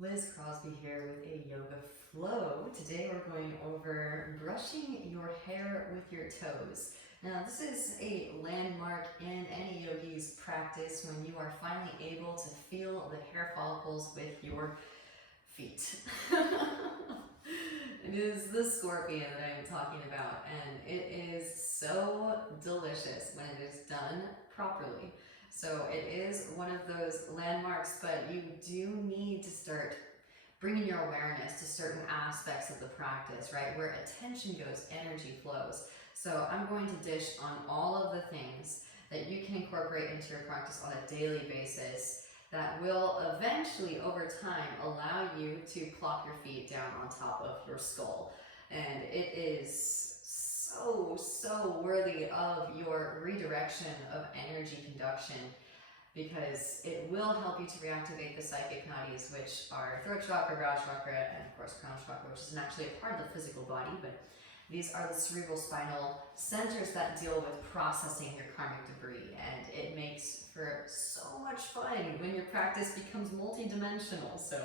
Liz Crosby here with a yoga flow. Today we're going over brushing your hair with your toes. Now this is a landmark in any yogi's practice when you are finally able to feel the hair follicles with your feet. It is the scorpion that I am talking about, and it is so delicious when it is done properly. So it is one of those landmarks, but you do need to start bringing your awareness to certain aspects of the practice, right? Where attention goes, energy flows. So I'm going to dish on all of the things that you can incorporate into your practice on a daily basis that will eventually, over time, allow you to plop your feet down on top of your skull. And it is so worthy of your redirection of energy conduction, because it will help you to reactivate the psychic nadis, which are throat chakra, brow chakra, and of course crown chakra, which isn't actually a part of the physical body, but these are the cerebrospinal centers that deal with processing your karmic debris, and it makes for so much fun when your practice becomes multi-dimensional. So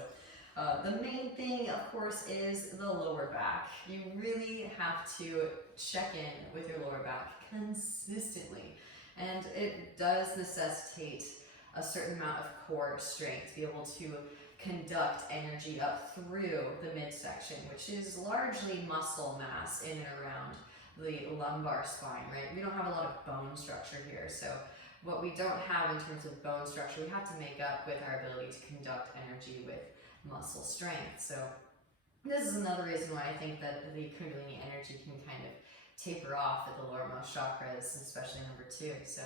the main thing, of course, is the lower back. You really have to check in with your lower back consistently, and it does necessitate a certain amount of core strength to be able to conduct energy up through the midsection, which is largely muscle mass in and around the lumbar spine, right? We don't have a lot of bone structure here, so what we don't have in terms of bone structure, we have to make up with our ability to conduct energy with muscle strength. So this is another reason why I think that the Kundalini energy can kind of taper off at the lowermost chakras, especially number 2. So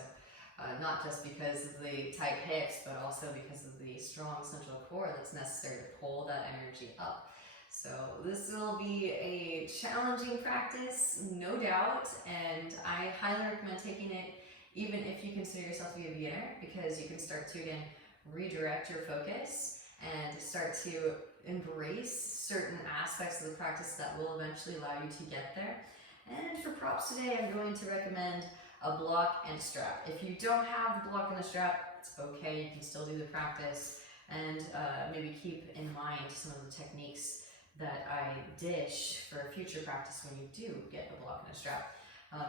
not just because of the tight hips, but also because of the strong central core that's necessary to pull that energy up. So this will be a challenging practice, no doubt, and I highly recommend taking it even if you consider yourself to be a beginner, because you can start to, again, redirect your focus and start to embrace certain aspects of the practice that will eventually allow you to get there. And for props today, I'm going to recommend a block and a strap. If you don't have the block and the strap, it's okay, you can still do the practice, and maybe keep in mind some of the techniques that I dish for future practice when you do get a block and a strap.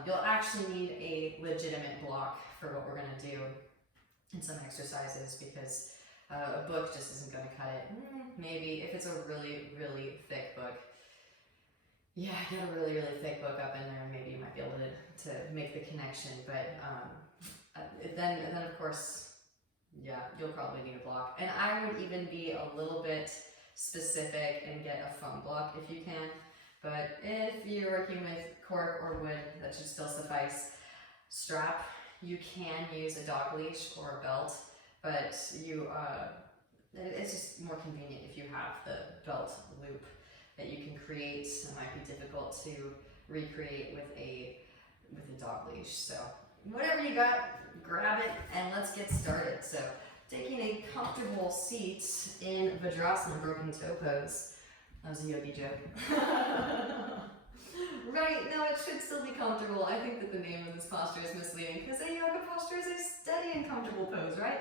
You'll actually need a legitimate block for what we're going to do in some exercises, because a book just isn't going to cut it. Maybe if it's a really thick book, yeah, get a really thick book up in there, and maybe you might be able to make the connection. But then of course, yeah, you'll probably need a block. And I would even be a little bit specific and get a foam block if you can. But if you're working with cork or wood, that should still suffice. Strap, you can use a dog leash or a belt, but it's just more convenient if you have the belt loop that you can create. It might be difficult to recreate with a dog leash. So whatever you got, grab it and let's get started. So taking a comfortable seat in Vajrasana, broken toe pose. That was a yogi joke. Right, no, it should still be comfortable. I think that the name of this posture is misleading, because a yoga posture is a steady and comfortable pose, right?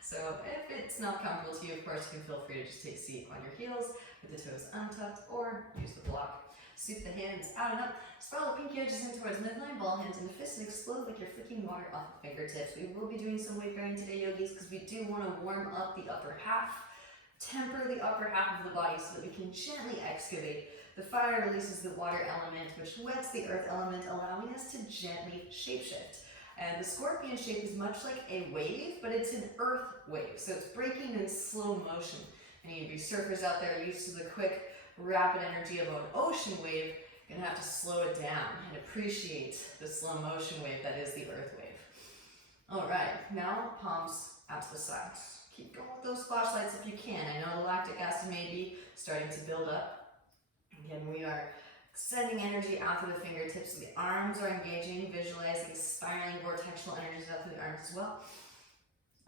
So if it's not comfortable to you, of course, you can feel free to just take a seat on your heels with the toes untucked, or use the block. Sweep the hands out and up. Spiral the pinky edges in towards midline, ball hands into fists, and explode like you're flicking water off the fingertips. We will be doing some weight bearing today, yogis, because we do want to warm up the upper half, temper the upper half of the body so that we can gently excavate. The fire releases the water element, which wets the earth element, allowing us to gently shapeshift. And the scorpion shape is much like a wave, but it's an earth wave, so it's breaking in slow motion. Any of you surfers out there used to the quick, rapid energy of an ocean wave, you're gonna have to slow it down and appreciate the slow motion wave that is the earth wave. All right, now palms out to the sides. Keep going with those flashlights if you can. I know the lactic acid may be starting to build up. Again, we are sending energy out through the fingertips, so the arms are engaging, visualizing spiraling vortexual energies out through the arms as well.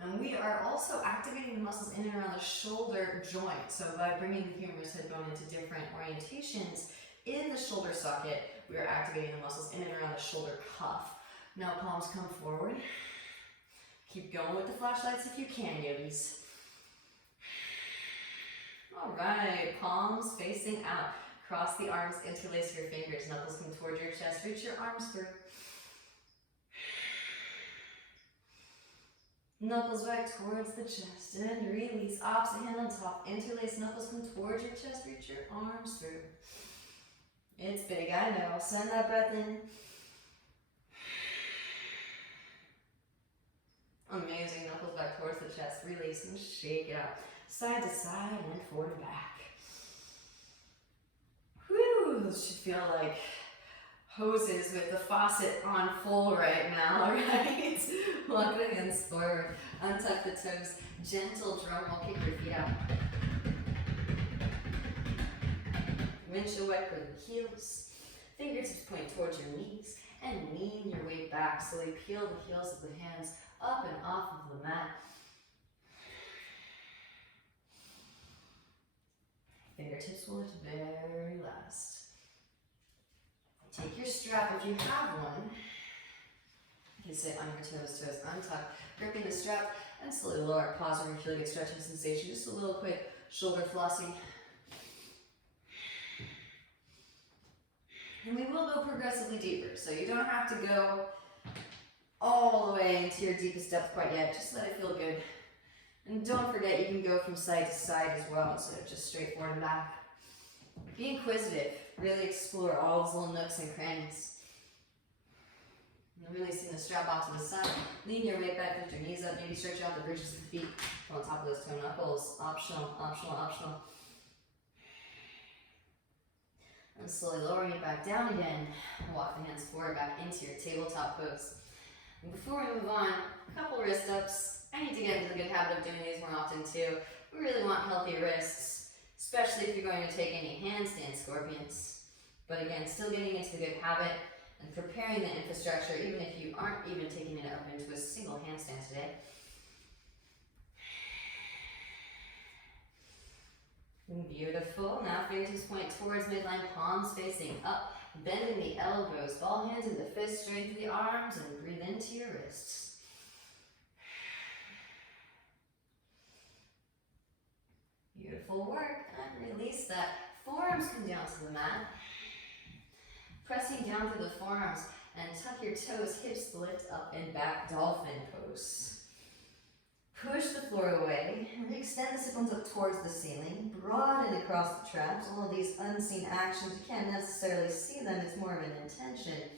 And we are also activating the muscles in and around the shoulder joint. So by bringing the humerus head bone into different orientations in the shoulder socket, we are activating the muscles in and around the shoulder cuff. Now palms come forward. Keep going with the flashlights if you can, yogis. All Alright, palms facing out. Cross the arms, interlace your fingers. Knuckles come towards your chest. Reach your arms through. Knuckles back towards the chest and release. Opposite hand on top. Interlace, knuckles come towards your chest. Reach your arms through. It's big, I know. Send that breath in. Amazing. Knuckles back towards the chest. Release and shake it out. Side to side and forward and back. Whew, those should feel like hoses with the faucet on full right now, right? Walk the hands forward. Untuck the toes. Gentle drum roll. Kick your feet out. Windshield wiper the heels. Fingertips point towards your knees. And lean your weight back. Slowly peel the heels of the hands up and off of the mat. Fingertips will lift very last. Take your strap if you have one. You can sit on your toes, toes untucked, gripping the strap, and slowly lower. Pause when you feel a good stretching sensation. Just a little quick shoulder flossing. And we will go progressively deeper, so you don't have to go all the way into your deepest depth quite yet. Just let it feel good. And don't forget, you can go from side to side as well, instead of just straight forward and back. Be inquisitive. Really explore all those little nooks and crannies. And releasing the strap off to the side. Lean your weight back, lift your knees up, maybe stretch out the bridges of the feet. Go on top of those toe knuckles. Optional, optional, optional. And slowly lowering it back down again. Walk the hands forward back into your tabletop pose. And before we move on, a couple wrist ups. I need to get into the good habit of doing these more often too. We really want healthy wrists, especially if you're going to take any handstand scorpions. But again, still getting into the good habit and preparing the infrastructure, even if you aren't even taking it up into a single handstand today. Beautiful. Now fingertips point towards midline, palms facing up, bending the elbows, ball hands into fists, straighten the arms, and breathe into your wrists. Beautiful work. And release that. Forearms come down to the mat. Pressing down through the forearms and tuck your toes, hips lift up and back, dolphin pose. Push the floor away, and extend the sit bones up towards the ceiling, broaden across the traps. All of these unseen actions, you can't necessarily see them, it's more of an intention.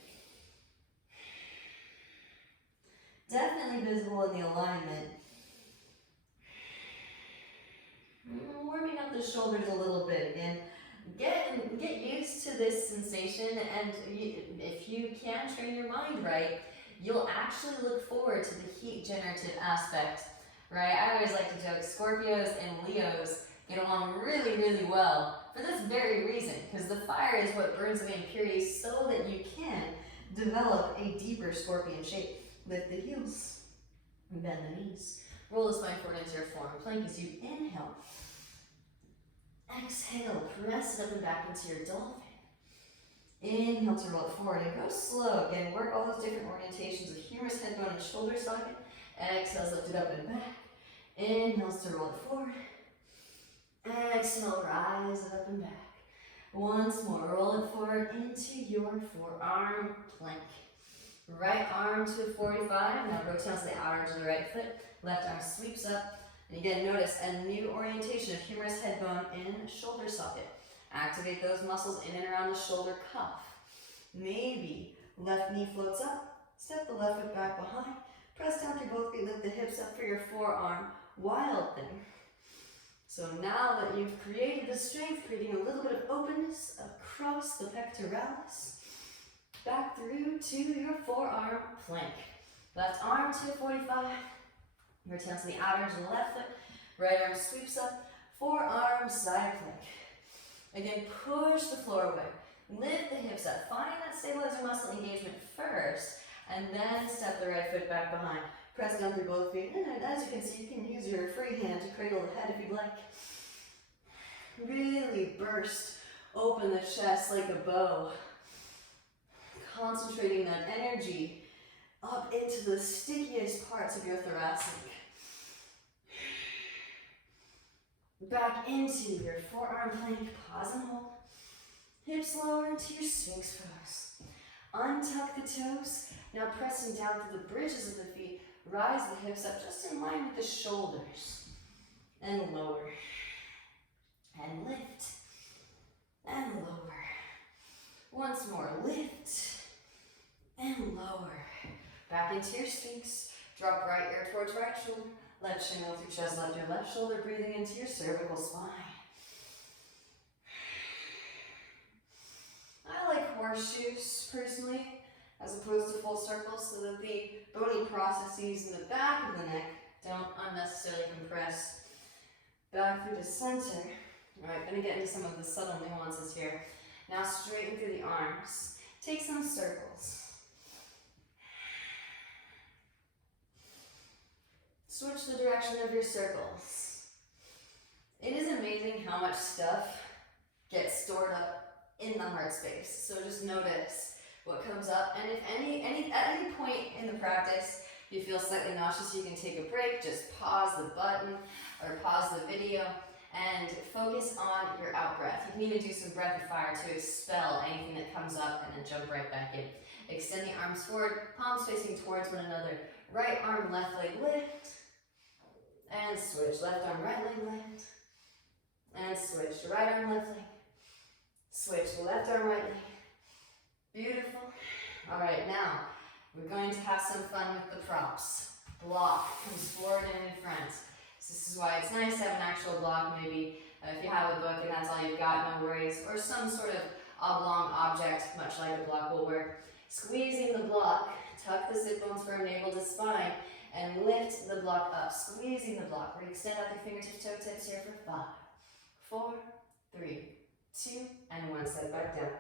Definitely visible in the alignment. Warming up the shoulders a little bit again. Get used to this sensation, and if you can train your mind right, you'll actually look forward to the heat generative aspect. Right? I always like to joke, Scorpios and Leos get along really, really well for this very reason, because the fire is what burns away impurities so that you can develop a deeper scorpion shape. Lift the heels, bend the knees, roll the spine forward into your forearm plank as you inhale. Exhale, press it up and back into your dolphin. Inhale to roll it forward and go slow. Again, work all those different orientations of humerus, head bone, and shoulder socket. Exhales, lift it up and back. Inhales to roll it forward. Exhale, rise it up and back. Once more, roll it forward into your forearm plank. Right arm to 45. Now rotate onto the outer edge of the right foot. Left arm sweeps up. And again, notice a new orientation of humerus, head bone, and shoulder socket. Activate those muscles in and around the shoulder cuff. Maybe left knee floats up. Step the left foot back behind. Press down through both feet, lift the hips up for your forearm. Wild thing. So now that you've created the strength, creating a little bit of openness across the pectoralis, back through to your forearm plank. Left arm to 45. Rotate onto the outer edge of the left foot. Right arm sweeps up. Forearm side plank. Again, push the floor away. Lift the hips up. Find that stabilizer muscle engagement first, and then step the right foot back behind. Press down through both feet. And as you can see, you can use your free hand to cradle the head if you'd like. Really burst open the chest like a bow. Concentrating that energy up into the stickiest parts of your thoracic. Back into your forearm plank, pause and hold. Hips lower into your sphinx pose. Untuck the toes. Now pressing down through the bridges of the feet, rise the hips up just in line with the shoulders. And lower. And lift. And lower. Once more, lift. And lower. Back into your sphinx. Drop right ear towards right shoulder. Left shin with your chest, left ear, left shoulder, breathing into your cervical spine. I like horseshoes, personally, as opposed to full circles, so that the bony processes in the back of the neck don't unnecessarily compress. Back through the center. All right, gonna get into some of the subtle nuances here. Now straighten through the arms. Take some circles. Switch the direction of your circles. It is amazing how much stuff gets stored up in the heart space. So just notice what comes up, and if at any point in the practice you feel slightly nauseous, you can take a break, just pause the button or pause the video and focus on your out breath. You can even do some breath of fire to expel anything that comes up and then jump right back in. Extend the arms forward, palms facing towards one another. Right arm, left leg lift. And switch. Left arm, right leg lift. And switch. Right arm, left leg. Switch. Left arm, right leg. Beautiful. All right, now we're going to have some fun with the props. Block comes forward and in front. So this is why it's nice to have an actual block. Maybe if you have a book and that's all you've got, no worries. Or some sort of oblong object, much like a block will work. Squeezing the block. Tuck the sit bones firm, navel to spine. And lift the block up, squeezing the block. We're extend out the fingertips, toe tips here for 5, 4, 3, 2, and 1. Step back down.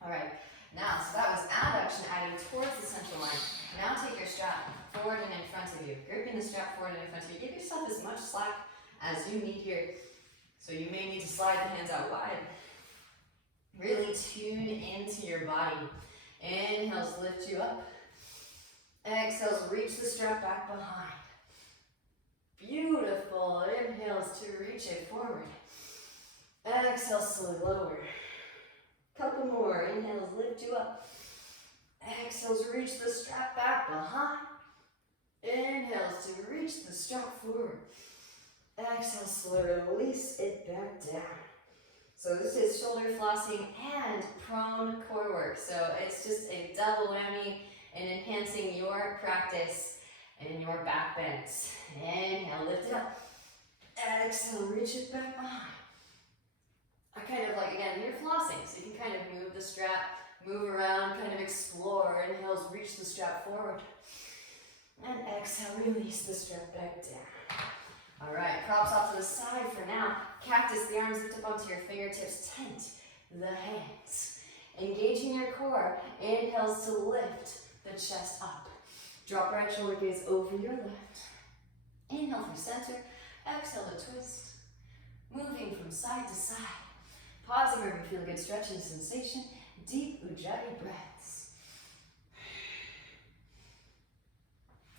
All right, now, so that was adduction, adding towards the central line. Now take your strap forward and in front of you. Gripping the strap forward and in front of you. Give yourself as much slack as you need here. So you may need to slide the hands out wide. Really tune into your body. Inhales, lift you up. Exhales, reach the strap back behind. Beautiful. Inhales to reach it forward. Exhale, slowly lower. Couple more. Inhales, lift you up. Exhales, reach the strap back behind. Inhales to reach the strap forward. Exhale, slowly release it back down. So this is shoulder flossing and prone core work. So it's just a double whammy in enhancing your practice and your back bends. Inhale, lift it up. Exhale, reach it back behind. I kind of like, again, you're flossing, so you can kind of move the strap, move around, kind of explore. Inhales, reach the strap forward. And exhale, release the strap back down. All right, props off to the side for now. Cactus, the arms lift up onto your fingertips. Tent the hands. Engaging your core. Inhales to lift the chest up. Drop right shoulder gaze over your left. Inhale through center. Exhale to twist. Moving from side to side. Pausing wherever you feel a good stretching sensation. Deep Ujjayi breaths.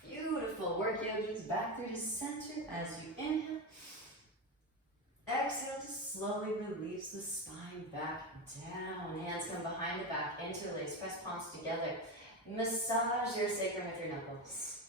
Beautiful work, yogis. Back through to center as you inhale. Exhale to slowly release the spine back down. Hands come behind the back. Interlace. Press palms together. Massage your sacrum with your knuckles.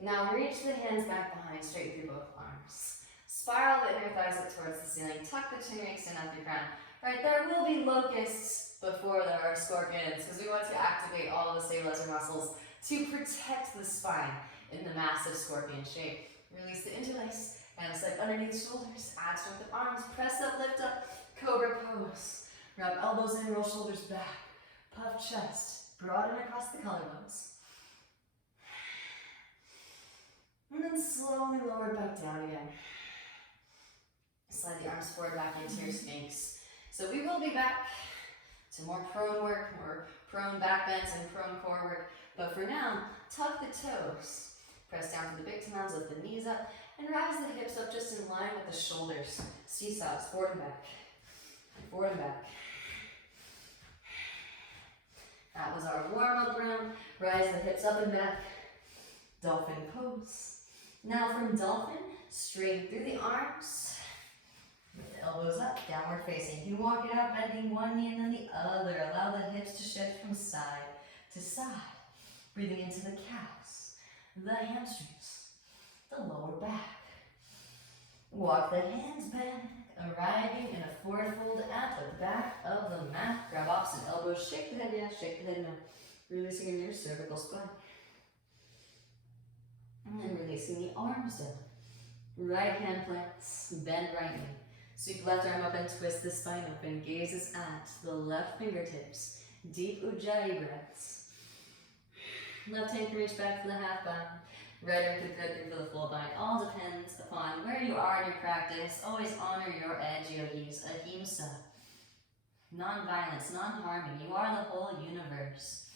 Now reach the hands back behind, straight through both arms. Spiral the inner thighs up towards the ceiling. Tuck the chin, extend out the crown. Right, there will be locusts before there are scorpions, because we want to activate all of the stabilizer muscles to protect the spine in the massive scorpion shape. Release the interlace, hands like underneath the shoulders. Add strength of arms, press up, lift up, cobra pose. Rub elbows in, roll shoulders back. Puff chest, broaden across the collarbones. And then slowly lower back down again. Slide the arms forward back into your sphinx. So we will be back to more prone work, more prone back bends and prone core work. But for now, tuck the toes. Press down to the big toes, lift the knees up, and rise the hips up just in line with the shoulders. Seesaws, forward and back. Forward and back. That was our warm-up round. Rise the hips up and back. Dolphin pose. Now from dolphin, straighten through the arms. Elbows up, downward facing. You walk it out, bending one knee and then the other. Allow the hips to shift from side to side. Breathing into the calves, the hamstrings, the lower back. Walk the hands back, arriving in a forward fold at the back of the mat. Grab opposite elbows, shake the head yes, shake the head no. Releasing in your cervical spine. And then releasing the arms down. Right hand plants, bend right knee. Sweep left arm up and twist the spine open. Gazes at the left fingertips. Deep Ujjayi breaths. Left hand can reach back for the half bound. Right arm can thread through for the full bind. All depends upon where you are in your practice. Always honor your edge, yogis. Ahimsa. Non-violence, non-harming. You are the whole universe.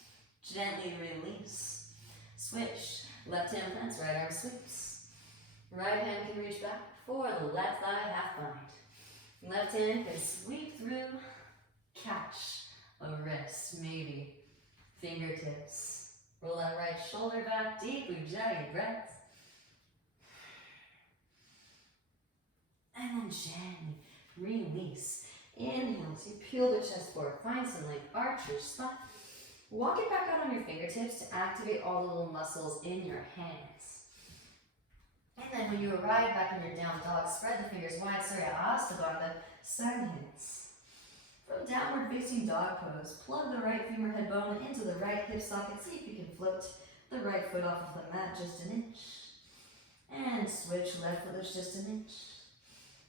Gently release. Switch. Left hand plants, right arm sweeps. Right hand can reach back for the left thigh half bind. Left hand can sweep through, catch a wrist, maybe. Fingertips. Roll that right shoulder back, deep Ujjayi breath. And then gently release. Inhale as you peel the chest forward. Find some like arch your spine. Walk it back out on your fingertips to activate all the little muscles in your hands. And then when you arrive back in your down dog, spread the fingers wide, Surya Astabandha, side hands. From downward facing dog pose, plug the right femur head bone into the right hip socket. See if you can float the right foot off of the mat just an inch. And switch, left foot lifts just an inch.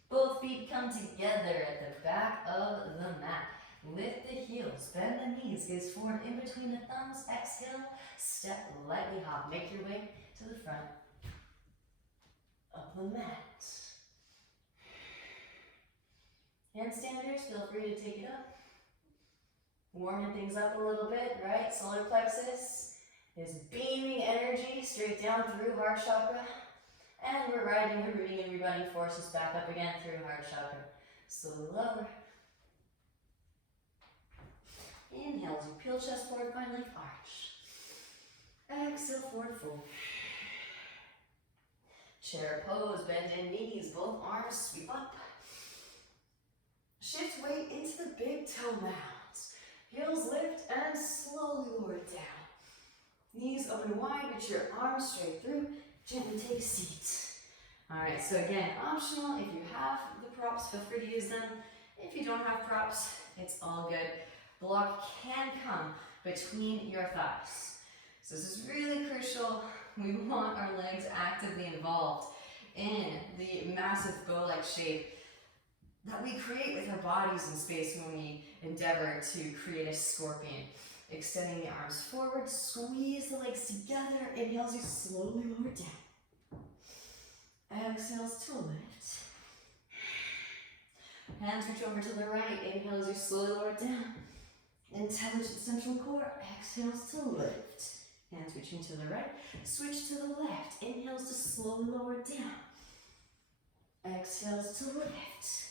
Both feet come together at the back of the mat. Lift the heels, bend the knees, gaze forward in between the thumbs. Exhale, step, lightly hop. Make your way to the front of the mat. Handstanders, feel free to take it up. Warming things up a little bit, right? Solar plexus is beaming energy straight down through heart chakra. And we're riding the rooting and rebutting forces back up again through heart chakra. So lower. Inhale as you peel chest forward, find length arch. Exhale, forward fold. Chair pose, bend in knees, both arms sweep up. Shift weight into the big toe mounds. Heels lift and slowly lower it down. Knees open wide, reach your arms straight through. Gently take a seat. Alright, so again, optional. If you have the props, feel free to use them. If you don't have props, it's all good. Block can come between your thighs. So this is really crucial. We want our legs actively involved in the massive bow-like shape that we create with our bodies in space when we endeavor to create a scorpion. Extending the arms forward, squeeze the legs together. Inhales, you slowly lower down. Exhales to lift. Hands reach over to the right. Inhales, you slowly lower down. Intelligent central core. Exhales to lift. Hands reaching to the right. Switch to the left. Inhales to slowly lower down. Exhales to lift.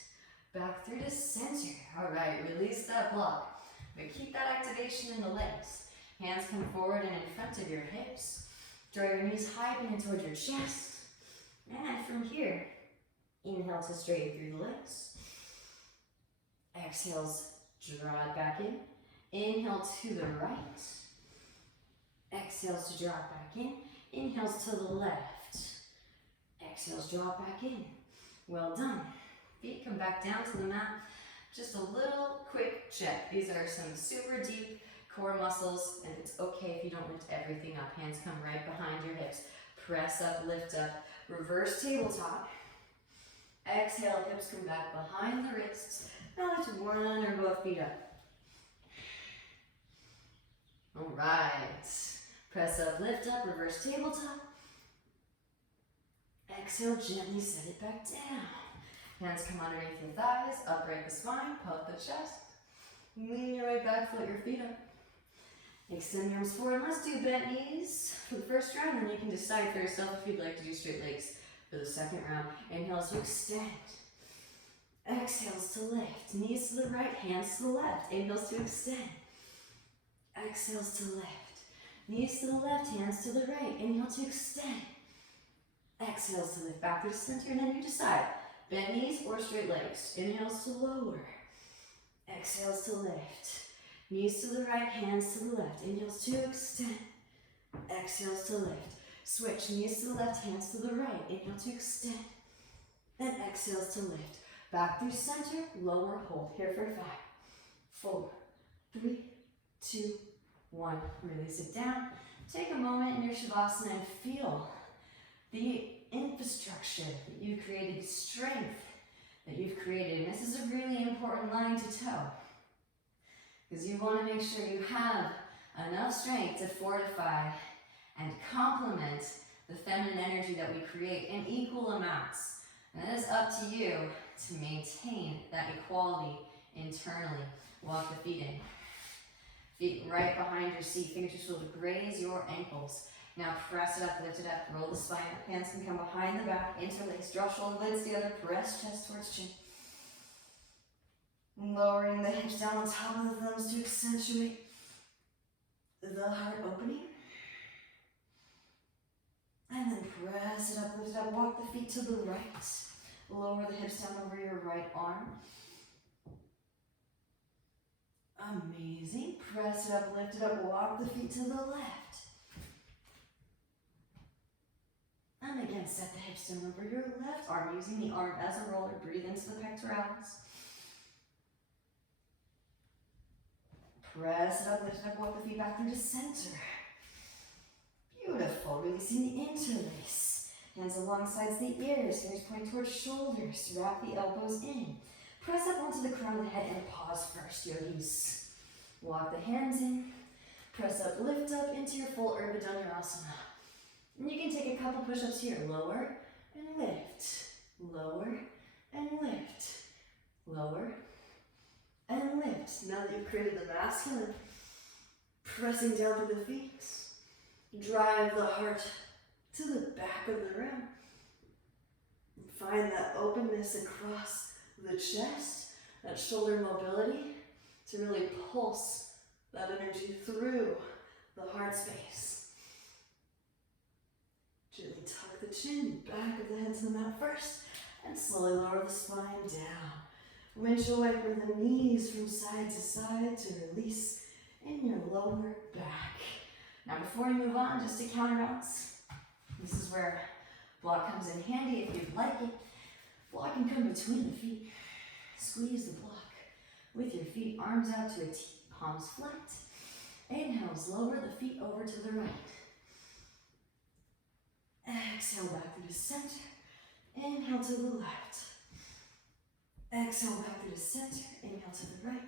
Back through to center. All right, release that block. But keep that activation in the legs. Hands come forward and in front of your hips. Draw your knees high and in towards your chest. And from here, inhale to straighten through the legs. Exhales, draw it back in. Inhale to the right. Exhales to draw it back in. Inhales to the left. Exhales, draw it back in. Well done. Feet come back down to the mat. Just a little quick check. These are some super deep core muscles, and it's okay if you don't lift everything up. Hands come right behind your hips. Press up, lift up. Reverse tabletop. Exhale, hips come back behind the wrists. Now lift one or both feet up. All right. Press up, lift up, reverse tabletop. Exhale, gently set it back down. Hands come underneath the thighs, upright the spine, puff the chest. Lean your right back, float your feet up. Extend your arms forward. Let's do bent knees for the first round, and you can decide for yourself if you'd like to do straight legs for the second round. Inhales to extend. Exhales to lift. Knees to the right, hands to the left. Inhales to extend. Exhales to lift. Knees to the left, hands to the right. Inhale to extend. Exhales to lift back to the center, and then you decide. Bent knees or straight legs. Inhales to lower. Exhales to lift. Knees to the right, hands to the left. Inhales to extend. Exhales to lift. Switch, knees to the left, hands to the right. Inhale to extend. And exhales to lift. Back through center, lower, hold. Here for 5, 4, 3, 2, 1. Release it down. Take a moment in your Shavasana and feel the infrastructure that you've created, the strength that you've created. And this is a really important line to toe, because you want to make sure you have enough strength to fortify and complement the feminine energy that we create in equal amounts. And it is up to you to maintain that equality internally. Walk the feet in. Feet right behind your seat. Fingertips will graze your ankles. Now press it up, lift it up, roll the spine up. Hands can come behind the back, interlace, draw shoulder blades together, press chest towards chin. Lowering the hips down on top of the thumbs to accentuate the heart opening. And then press it up, lift it up, walk the feet to the right. Lower the hips down over your right arm. Amazing. Press it up, lift it up, walk the feet to the left. And again, set the hips down over your left arm, using the arm as a roller. Breathe into the pectoralis. Press it up, lift it up, walk the feet back through to center. Beautiful. Releasing the interlace. Hands alongside the ears. Fingers point towards shoulders. Wrap the elbows in. Press up onto the crown of the head and pause first, yogis. Walk the hands in. Press up, lift up into your full Urdhva Dhanurasana. And you can take a couple push-ups here. Lower and lift. Lower and lift. Lower and lift. Now that you've created the masculine, pressing down through the feet. Drive the heart to the back of the room. Find that openness across the chest, that shoulder mobility, to really pulse that energy through the heart space. Gently tuck the chin, back of the head to the mat first, and slowly lower the spine down. Windshield wiper the knees from side to side to release in your lower back. Now before we move on, just to counterbalance, this is where block comes in handy if you'd like it. Block can come between the feet. Squeeze the block with your feet, arms out to a T, palms flat. Inhales, lower the feet over to the right. Exhale back through the center. Inhale to the left. Exhale back through the center. Inhale to the right.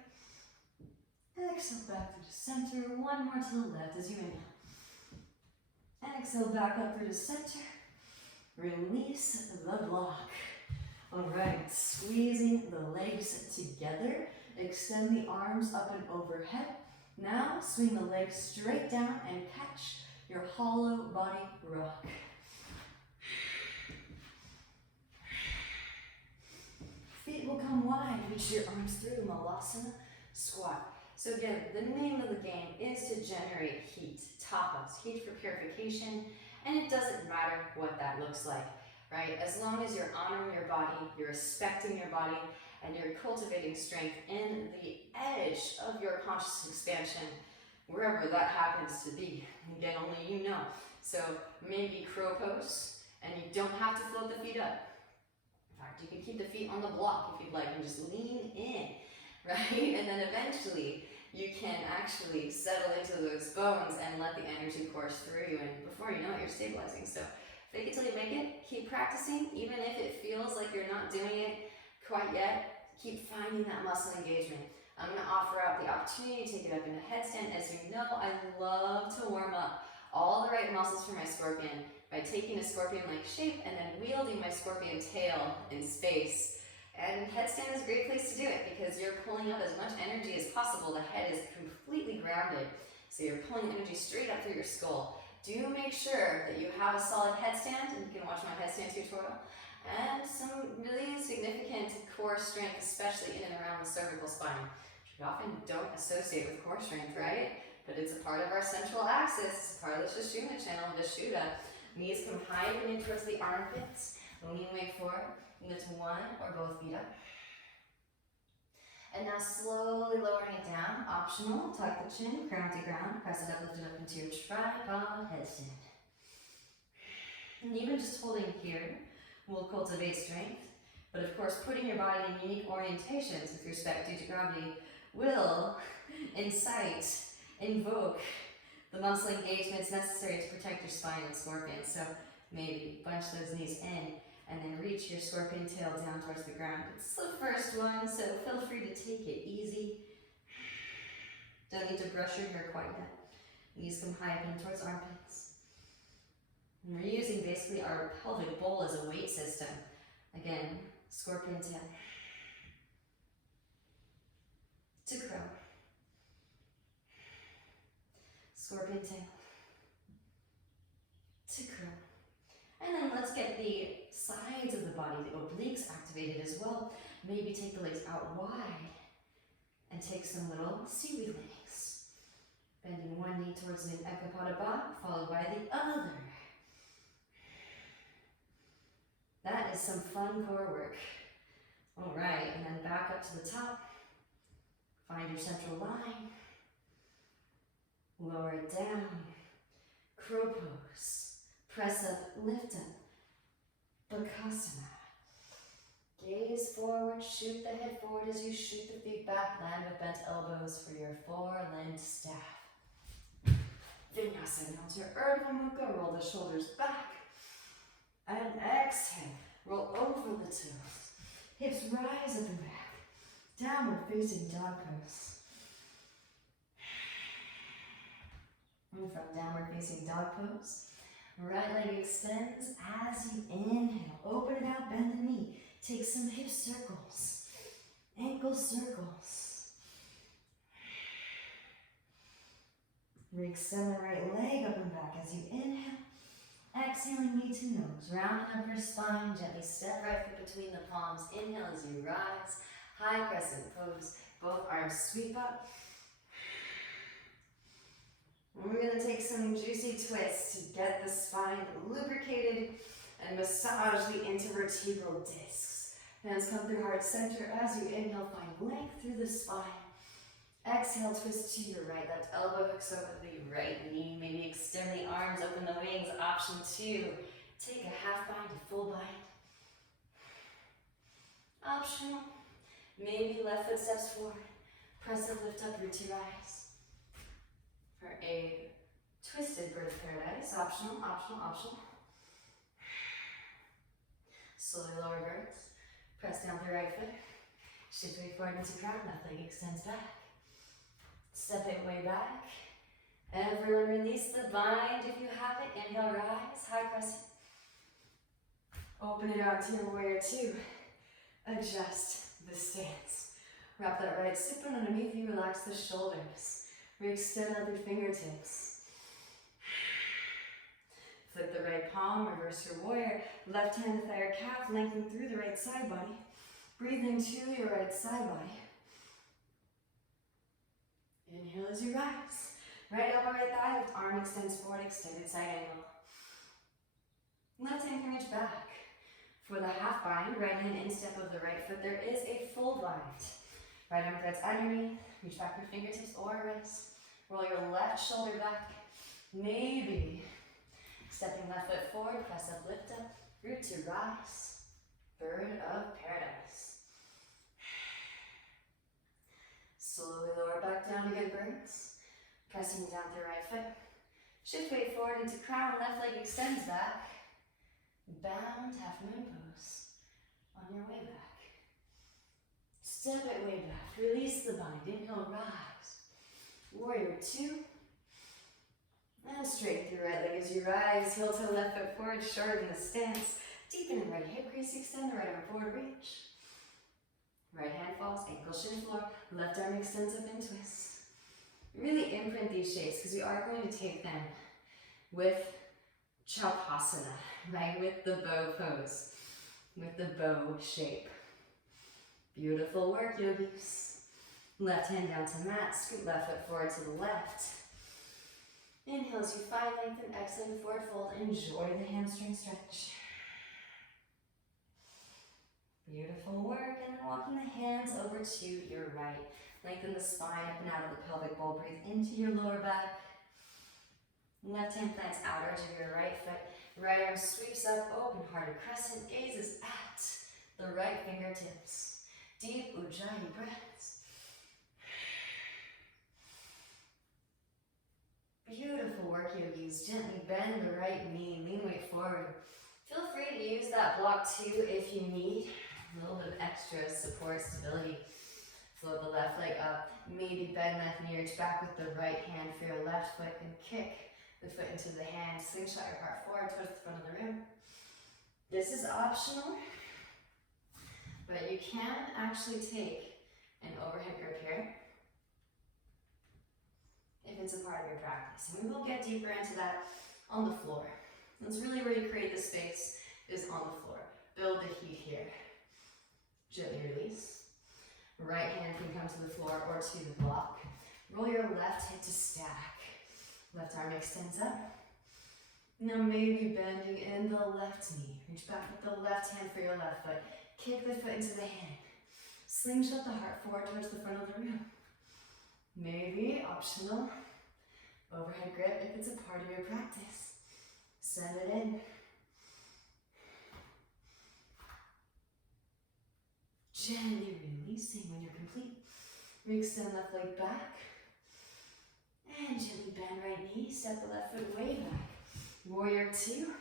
Exhale back through the center. One more to the left as you inhale. Exhale back up through the center. Release the block. All right, squeezing the legs together. Extend the arms up and overhead. Now swing the legs straight down and catch your hollow body rock. Feet will come wide. Reach your arms through Malasana squat. So again, the name of the game is to generate heat, tapas, heat for purification, and it doesn't matter what that looks like, right? As long as you're honoring your body, you're respecting your body, and you're cultivating strength in the edge of your conscious expansion, wherever that happens to be. Again, only you know. So maybe crow pose, and you don't have to float the feet up. In fact, you can keep the feet on the block if you'd like, and just lean in, right? And then eventually, you can actually settle into those bones and let the energy course through you, and before you know it, you're stabilizing. So fake it till you make it. Keep practicing, even if it feels like you're not doing it quite yet. Keep finding that muscle engagement. I'm going to offer out the opportunity to take it up in a headstand. As you know, I love to warm up all the right muscles for my scorpion by taking a scorpion-like shape and then wielding my scorpion tail in space. And headstand is a great place to do it because you're pulling up as much energy as possible. The head is completely grounded, so you're pulling energy straight up through your skull. Do make sure that you have a solid headstand, and you can watch my headstand tutorial, and some really significant core strength, especially in and around the cervical spine, which we often don't associate with core strength, right? But it's a part of our central axis, it's a part of the Sushumna channel, Vishuddha. Knees come high and in towards the armpits, lean way forward. Lift one or both feet up. And now slowly lowering it down. Optional, tuck the chin, crown to ground. Press it up, lift it up into your tripod headstand. And even just holding here will cultivate strength. But of course, putting your body in unique orientations with respect due to gravity will incite, invoke the muscle engagements necessary to protect your spine and scorpion. So maybe bunch those knees in and then reach your scorpion tail down towards the ground. It's the first one, so feel free to take it easy. Don't need to brush your hair quite yet. Knees come high up in towards armpits. And we're using basically our pelvic bowl as a weight system. Again, scorpion tail to crow. Scorpion tail to crow. And then let's get the sides of the body, the obliques, activated as well. Maybe take the legs out wide and take some little seaweed legs. Bending one knee towards an ekapada, followed by the other. That is some fun core work. All right, and then back up to the top. Find your central line. Lower it down. Crow pose. Press up, lift up. Bakasana. Gaze forward, shoot the head forward as you shoot the feet back. Land with bent elbows for your four-limbed staff. Vinyasa. Now to Urdhva Mukha, roll the shoulders back. And exhale, roll over the toes. Hips rise up and back. Downward facing dog pose. And from downward facing dog pose, right leg extends as you inhale. Open it out, bend the knee. Take some hip circles, ankle circles. Re-extend the right leg up and back as you inhale. Exhaling knee to nose, rounding up your spine, gently step right foot between the palms. Inhale as you rise, high crescent pose, both arms sweep up. And we're gonna take some juicy twists to get the spine lubricated and massage the intervertebral discs. Hands come through heart center. As you inhale, find length through the spine. Exhale, twist to your right. Left elbow hooks over the right knee. Maybe extend the arms, open the wings. Option two, take a half bind to full bind. Optional, maybe left foot steps forward. Press and lift up, root to rise. For a twisted bird of paradise. Optional, optional, optional. Slowly lower birds. Press down the right foot. Shift way forward into crown. Left leg extends back. Step it way back. Everyone release the bind if you have it. Inhale, rise, high crescent. Open it out to your warrior two. Adjust the stance. Wrap that right sacrum underneath you. Relax the shoulders. Re-extend out your fingertips. Flip the right palm, reverse your warrior. Left hand to thigh or calf, lengthen through the right side body. Breathe into your right side body. Inhale as you rise. Right elbow, right thigh, left arm extends forward, extended side angle. Left hand can reach back. For the half bind, right hand instep of the right foot, there is a full bind. Right arm threads underneath, reach back your fingertips or wrists. Roll your left shoulder back. Maybe stepping left foot forward, press up, lift up, root to rise. Bird of paradise. Slowly lower back down to good birds. Pressing down through right foot. Shift weight forward into crown, left leg extends back. Bound half moon pose on your way back. Step it way back, release the bind, inhale, rise. Warrior two. And straight through right leg as you rise, heel to left foot forward, shorten the stance. Deepen the right hip crease, extend the right arm forward, reach. Right hand falls, ankle shin floor, left arm extends up and twists. Really imprint these shapes because we are going to take them with Chapasana, right? With the bow pose, with the bow shape. Beautiful work, yogis. Left hand down to mat, scoot left foot forward to the left. Inhale as you find length and exhale, forward fold. Enjoy the hamstring stretch. Beautiful work. And then walking the hands over to your right. Lengthen the spine up and out of the pelvic bowl. Breathe into your lower back. Left hand plants outer edge of your right foot. Right arm sweeps up, open hearted crescent, gazes at the right fingertips. Deep Ujjayi breaths. Beautiful work, yogis. Gently bend the right knee, lean weight forward. Feel free to use that block too if you need a little bit of extra support, stability. Float the left leg up. Maybe bend left knee, reach back with the right hand for your left foot and kick the foot into the hand. Slingshot your heart forward towards the front of the room. This is optional, but you can actually take an overhead grip here if it's a part of your practice. And we will get deeper into that on the floor. That's really where you create the space, is on the floor. Build the heat here. Gently release. Right hand can come to the floor or to the block. Roll your left hip to stack. Left arm extends up. Now maybe bending in the left knee. Reach back with the left hand for your left foot. Kick the foot into the hand. Slingshot the heart forward towards the front of the room. Maybe optional overhead grip if it's a part of your practice. Send it in. Gently releasing when you're complete. Re-extend left leg back. And gently bend right knee. Step the left foot way back. Warrior two.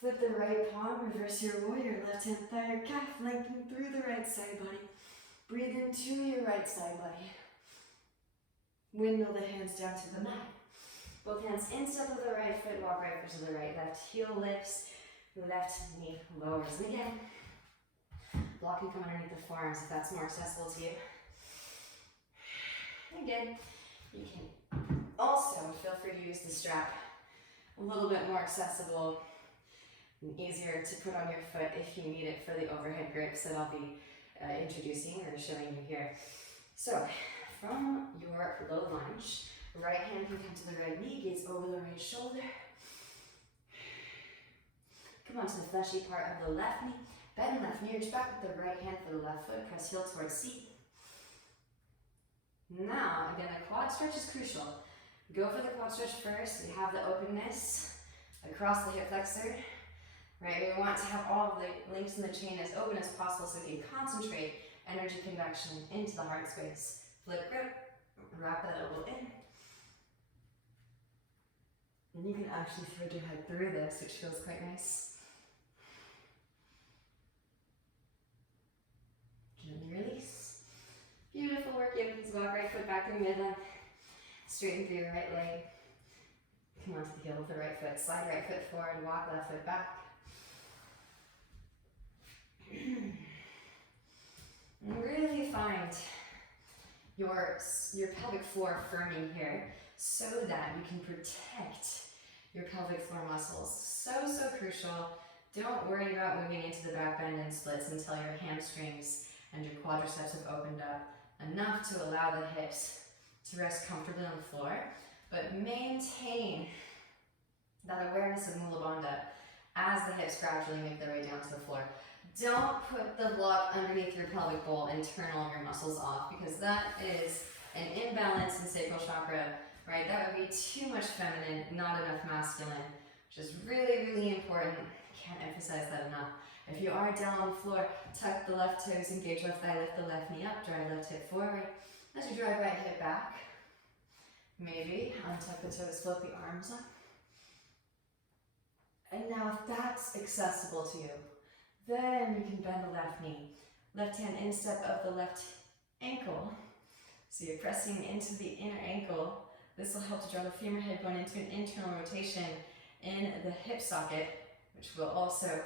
Flip the right palm. Reverse your warrior. Left hand thigh or calf. Lengthen through the right side body. Breathe into your right side body. Windmill the hands down to the mat. Both hands instep of the right foot. Walk right foot to the right. Left heel lifts. Left knee lowers. And again, block can come underneath the forearms if that's more accessible to you. Again, you can also feel free to use the strap. A little bit more accessible and easier to put on your foot if you need it for the overhead grips that I'll be introducing or showing you here. So, from your low lunge, right hand can come to the right knee, gaze over the right shoulder. Come on to the fleshy part of the left knee. Bend left knee, reach back with the right hand for the left foot. Press heel towards seat. Now, again, the quad stretch is crucial. Go for the quad stretch first. We have the openness across the hip flexor. Right, we want to have all of the links in the chain as open as possible so we can concentrate energy conduction into the heart space. Flip grip, wrap that elbow in. And you can actually thread your head through this, which feels quite nice. Gently release. Beautiful work, yogis. Walk right foot back in midline. Straighten through your right leg. Come onto the heel of the right foot. Slide right foot forward, walk left foot back. And really find your pelvic floor firming here so that you can protect your pelvic floor muscles. So crucial. Don't worry about moving into the back bend and splits until your hamstrings and your quadriceps have opened up enough to allow the hips to rest comfortably on the floor, but maintain that awareness of Mula Bandha as the hips gradually make their way down to the floor. Don't put the block underneath your pelvic bowl and turn all of your muscles off, because that is an imbalance in sacral chakra, right? That would be too much feminine, not enough masculine, which is really important. Can't emphasize that enough. If you are down on the floor, tuck the left toes, engage left thigh, lift the left knee up, drive left hip forward. As you drive right hip back, maybe untuck the toes, float the arms up. And now if that's accessible to you, then you can bend the left knee. Left hand instep of the left ankle. So you're pressing into the inner ankle. This will help to draw the femur head bone into an internal rotation in the hip socket, which will also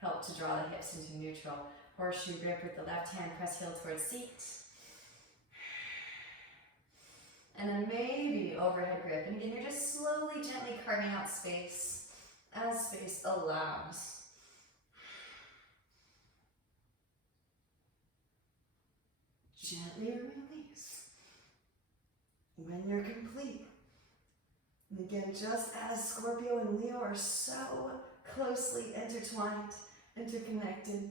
help to draw the hips into neutral. Horseshoe grip with the left hand, press heel towards seat. And then maybe overhead grip. And again, you're just slowly, gently carving out space as space allows. Gently release when you're complete. And again, just as Scorpio and Leo are so closely intertwined, interconnected,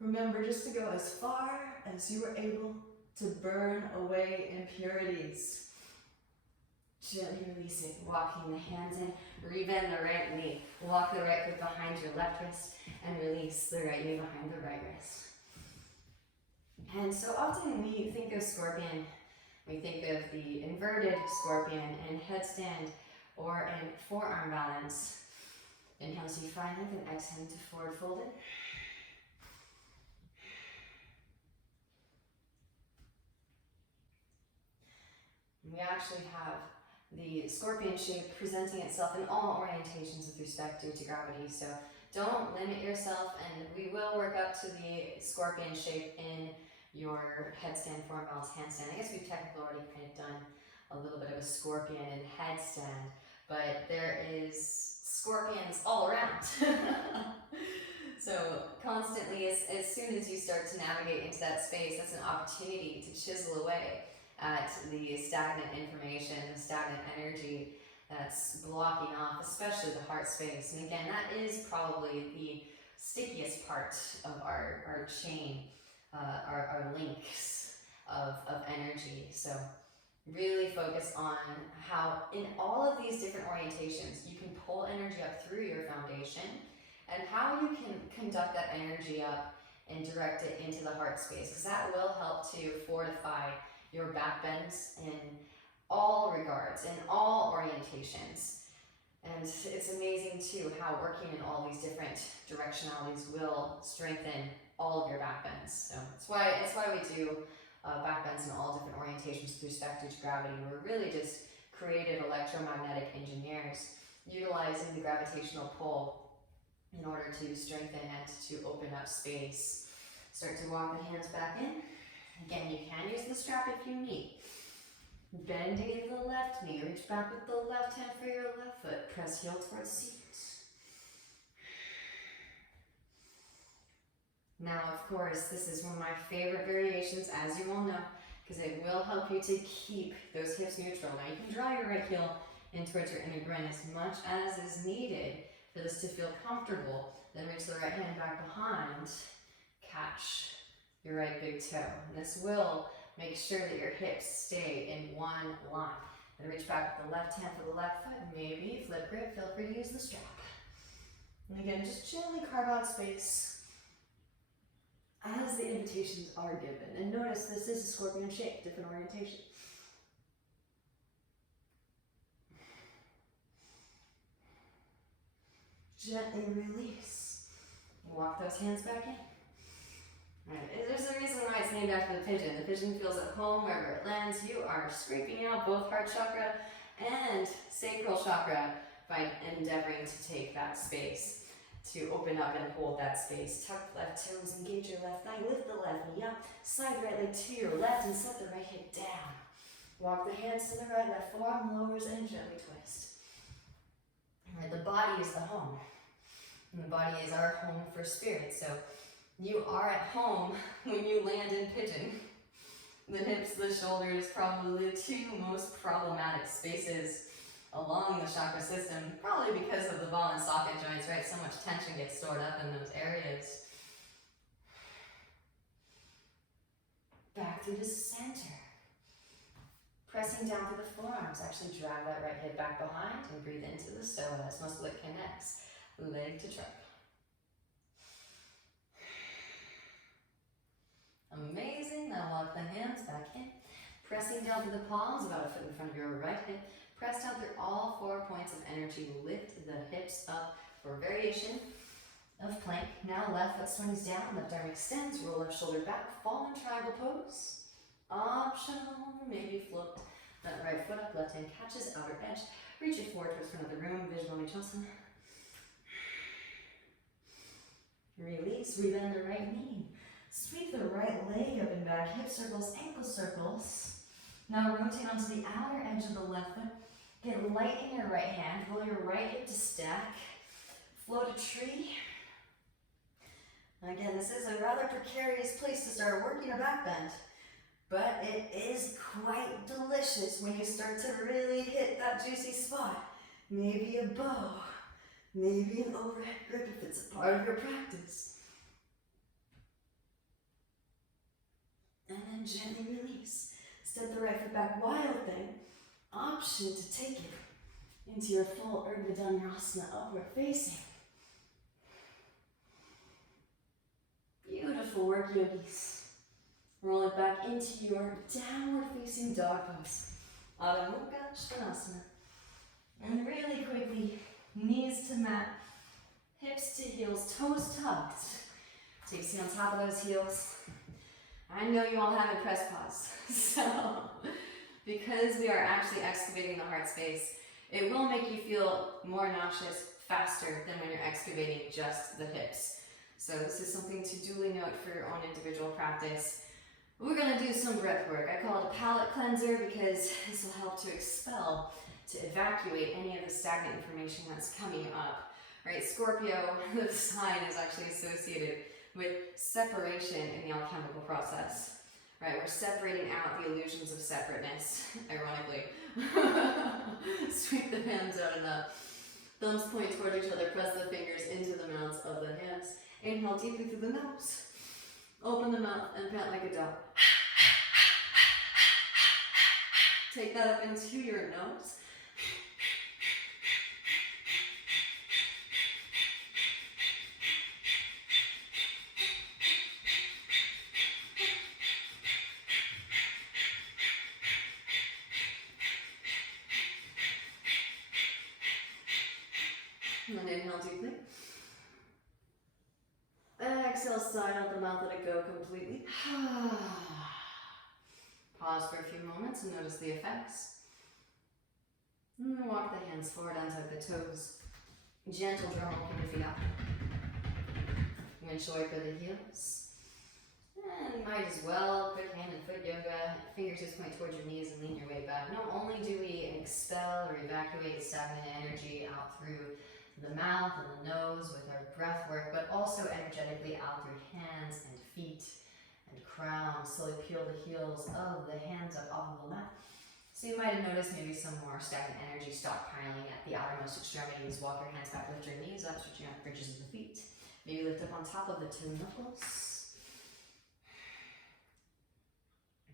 Remember just to go as far as you are able to burn away impurities. Gently releasing, walking the hands in, rebend the right knee, walk the right foot behind your left wrist, and release the right knee behind the right wrist. And so often we think of scorpion, we think of the inverted scorpion in headstand or in forearm balance. Inhale as you find length and exhale to forward folded. We actually have the scorpion shape presenting itself in all orientations with respect to gravity. So don't limit yourself, and we will work up to the scorpion shape in your headstand, forward balance, handstand. I guess we've technically already kind of done a little bit of a scorpion in headstand, but there is scorpions all around. So constantly, as soon as you start to navigate into that space, that's an opportunity to chisel away at the stagnant information, the stagnant energy that's blocking off, especially the heart space. And again, that is probably the stickiest part of our chain, our links of energy. So really focus on how in all of these different orientations, you can pull energy up through your foundation, and how you can conduct that energy up and direct it into the heart space, because that will help to fortify your back bends in all regards, in all orientations. And it's amazing too how working in all these different directionalities will strengthen all of your back bends. So it's why we do back bends in all different orientations with respect to gravity. We're really just creative electromagnetic engineers utilizing the gravitational pull in order to strengthen and to open up space. Start to walk the hands back in. Again, you can use the strap if you need. Bending the left knee, reach back with the left hand for your left foot. Press heel towards seat. Now, of course, this is one of my favorite variations, as you all know, because it will help you to keep those hips neutral. Now, you can draw your right heel in towards your inner groin as much as is needed for this to feel comfortable. Then reach the right hand back behind, catch your right big toe. And this will make sure that your hips stay in one line. Then reach back with the left hand for the left foot. Maybe flip grip, feel free to use the strap. And again, just gently carve out space as the invitations are given. And notice this is a scorpion shape, different orientation. Gently release. Walk those hands back in. Right. There's a reason why it's named after the pigeon. The pigeon feels at home wherever it lands. You are scraping out both heart chakra and sacral chakra by endeavoring to take that space, to open up and hold that space. Tuck left toes, engage your left thigh, lift the left knee up, slide right leg to your left and set the right hip down. Walk the hands to the right, left forearm lowers and gently twist. Right, the body is the home. And the body is our home for spirit. So you are at home when you land in pigeon. The hips, the shoulders, probably the two most problematic spaces along the chakra system, probably because of the ball and socket joints, right? So much tension gets stored up in those areas. Back through the center. Pressing down through the forearms. Actually drag that right hip back behind and breathe into the psoas. Muscle that connects leg to trunk. Amazing. Now walk the hands back in. Pressing down through the palms, about a foot in front of your right hip. Press down through all 4 points of energy. Lift the hips up for variation of plank. Now left foot swings down, left arm extends, roll left shoulder back, fall in triangle pose. Optional, maybe float that right foot up, left hand catches outer edge. Reach it forward towards front of the room, visual Nichasana. Release, rebend the right knee. Sweep the right leg up and back, hip circles, ankle circles. Now rotate onto the outer edge of the left foot. Get light in your right hand, roll your right hip to stack. Float a tree. Again, this is a rather precarious place to start working a back bend, but it is quite delicious when you start to really hit that juicy spot. Maybe a bow, maybe an overhead grip if it's a part of your practice. And then gently release. Step the right foot back, wild thing. Option to take it into your full Urdhva Dhanurasana, upward facing. Beautiful work, yogis. Roll it back into your downward facing dog pose. Adho Mukha Svanasana. And really quickly, knees to mat, hips to heels, toes tucked. Take a seat on top of those heels. I know you all have press pause, so because we are actually excavating the heart space, it will make you feel more nauseous faster than when you're excavating just the hips. So this is something to duly note for your own individual practice. We're going to do some breath work. I call it a palate cleanser because this will help to expel, to evacuate any of the stagnant information that's coming up. Right, Scorpio, the sign, is actually associated with separation in the alchemical process. Right, we're separating out the illusions of separateness, ironically. Sweep the hands out and up. Thumbs point toward each other, press the fingers into the mouths of the hands. Inhale deeply through the nose. Open the mouth and pant like a dog. Take that up into your nose. And then inhale deeply. Exhale, sigh out the mouth, let it go completely. Pause for a few moments and notice the effects. And walk the hands forward, untuck the toes. Gentle drum roll the feet up. Windshield for the heels. And you might as well, quick hand and foot yoga. Fingertips point towards your knees and lean your way back. Not only do we expel or evacuate stagnant energy out through the mouth and the nose with our breath work, but also energetically out through hands and feet and crown. Slowly peel the heels of the hands up off of the mat. So you might have noticed maybe some more stagnant energy stockpiling at the outermost extremities. Walk your hands back, lift your knees up, stretching out the bridges of the feet. Maybe lift up on top of the toe knuckles.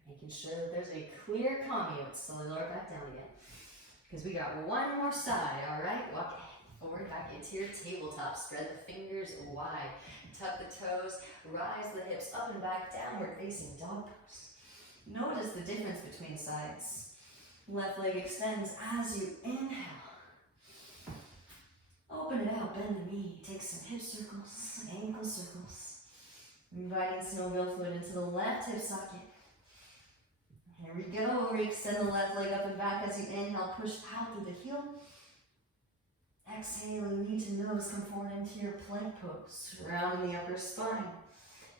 Making sure that there's a clear commute. Slowly lower back down again. Because we got one more side, all right? Walk forward, back into your tabletop. Spread the fingers wide. Tuck the toes. Rise the hips up and back, downward facing dog pose. Notice the difference between sides. Left leg extends as you inhale. Open it out, bend the knee. Take some hip circles, ankle circles. Inviting snowmobile foot into the left hip socket. Here we go. Extend the left leg up and back as you inhale. Push out through the heel. Exhale, knee to nose, come forward into your plank pose. Rounding the upper spine.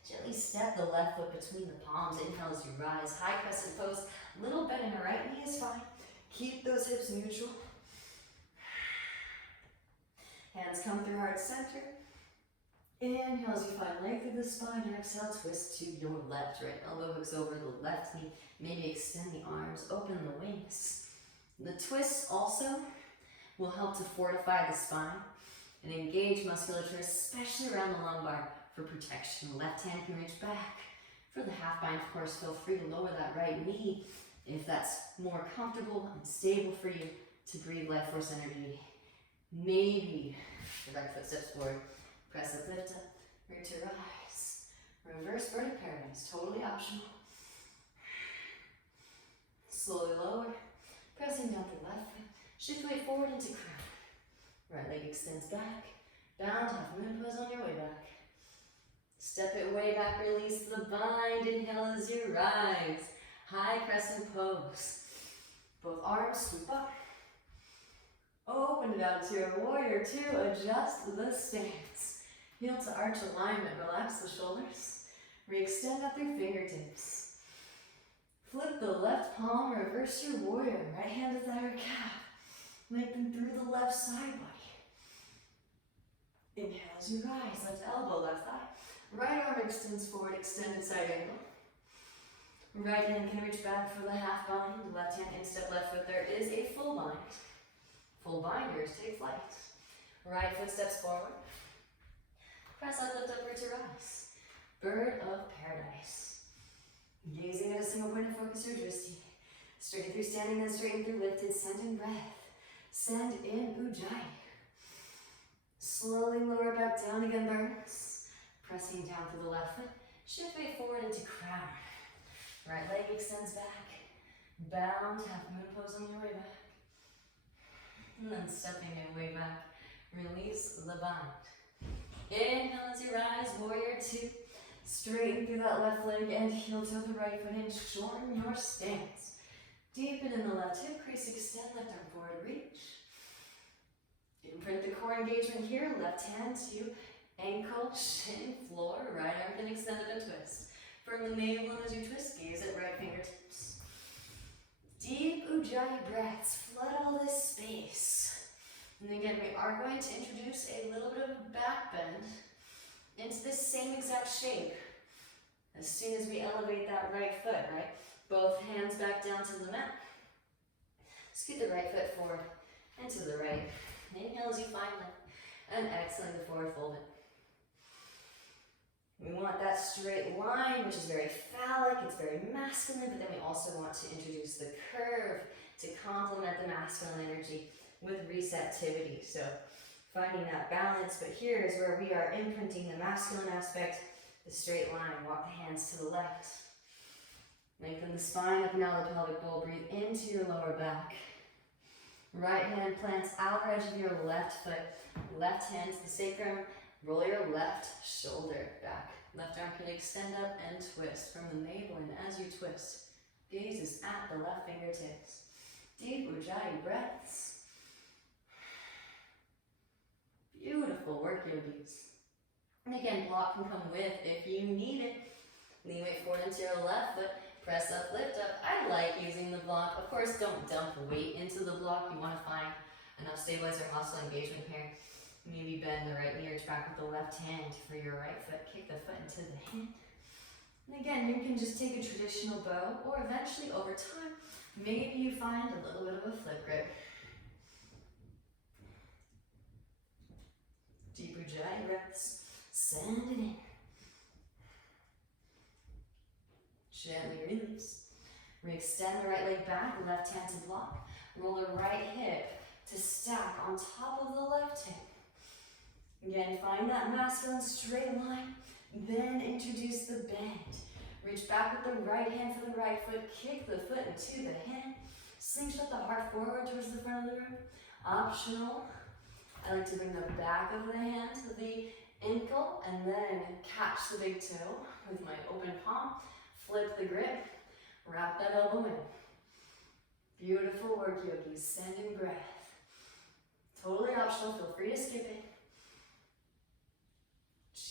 Gently step the left foot between the palms. Inhale as you rise. High crescent pose. Little bend in the right knee is fine. Keep those hips neutral. Hands come through heart center. Inhale as you find length through the spine. Exhale, twist to your left. Right elbow hooks over the left knee. Maybe extend the arms, open the wings. The twists also will help to fortify the spine and engage musculature, especially around the lumbar for protection. Left hand can reach back. For the half bind, of course, feel free to lower that right knee if that's more comfortable and stable for you to breathe life force energy. Maybe the right foot steps forward. Press up, lift up, reach to rise. Reverse bird of paradise, totally optional. Slowly lower, pressing down the left foot. Shift weight forward into crown. Right leg extends back. Bound, half moon pose on your way back. Step it way back, release the bind. Inhale as you rise. High crescent pose. Both arms sweep up. Open it out to your warrior two. Adjust the stance. Heel to arch alignment. Relax the shoulders. Re-extend out through fingertips. Flip the left palm. Reverse your warrior. Right hand to thigh or calf. Lengthen through the left side body. Inhale as you rise. Left elbow, left thigh. Right arm extends forward, extended side angle. Right hand can reach back for the half bind. Left hand instep, left foot. There is a full bind. Full binders take flight. Right foot steps forward. Press up, lift up, reach to rise. Bird of paradise. Gazing at a single point of focus or drishti. Straighten through standing, then straighten through lifted. Send in breath. Send in ujjayi. Slowly lower back down again, burns. Pressing down through the left foot. Shift weight forward into crown. Right leg extends back. Bound, half moon pose on your way back. And then stepping your way back. Release the bind. Inhale as you rise, warrior two. Straighten through that left leg and heel toe the right foot in. Shorten your stance. Deepen in the left hip crease, extend left arm forward, reach. Imprint the core engagement here, left hand to ankle, shin, floor, right arm can extend up and twist. Firm the navel and as you twist, gaze at right fingertips. Deep ujjayi breaths, flood all this space. And again, we are going to introduce a little bit of a back bend into this same exact shape. As soon as we elevate that right foot, right? Both hands back down to the mat. Scoot the right foot forward and to the right. Inhale as you find length. And exhaling the forward fold in. We want that straight line, which is very phallic, it's very masculine, but then we also want to introduce the curve to complement the masculine energy with receptivity. So finding that balance, but here is where we are imprinting the masculine aspect, the straight line. Walk the hands to the left. Lengthen the spine up and out of the pelvic bowl. Breathe into your lower back. Right hand plants outer edge of your left foot. Left hand to the sacrum. Roll your left shoulder back. Left arm can extend up and twist from the navel, and as you twist, gaze is at the left fingertips. Deep ujjayi breaths. Beautiful work, yogis. And again, block can come with if you need it. Lean weight forward into your left foot. Press up, lift up. I like using the block. Of course, don't dump weight into the block. You want to find enough stabilizer muscle engagement here. Maybe bend the right knee or track with the left hand for your right foot. Kick the foot into the hand. And again, you can just take a traditional bow, or eventually over time, maybe you find a little bit of a flip grip. Deep ujjayi breaths. Send it in. Gently release. Re-extend the right leg back, left hand to block. Roll the right hip to stack on top of the left hip. Again, find that masculine straight line, then introduce the bend. Reach back with the right hand for the right foot, kick the foot into the hand, slingshot the heart forward towards the front of the room. Optional, I like to bring the back of the hand to the ankle and then catch the big toe with my open palm, flip the grip, wrap that elbow in. Beautiful work, yogis. Send in breath. Totally optional, feel free to skip it.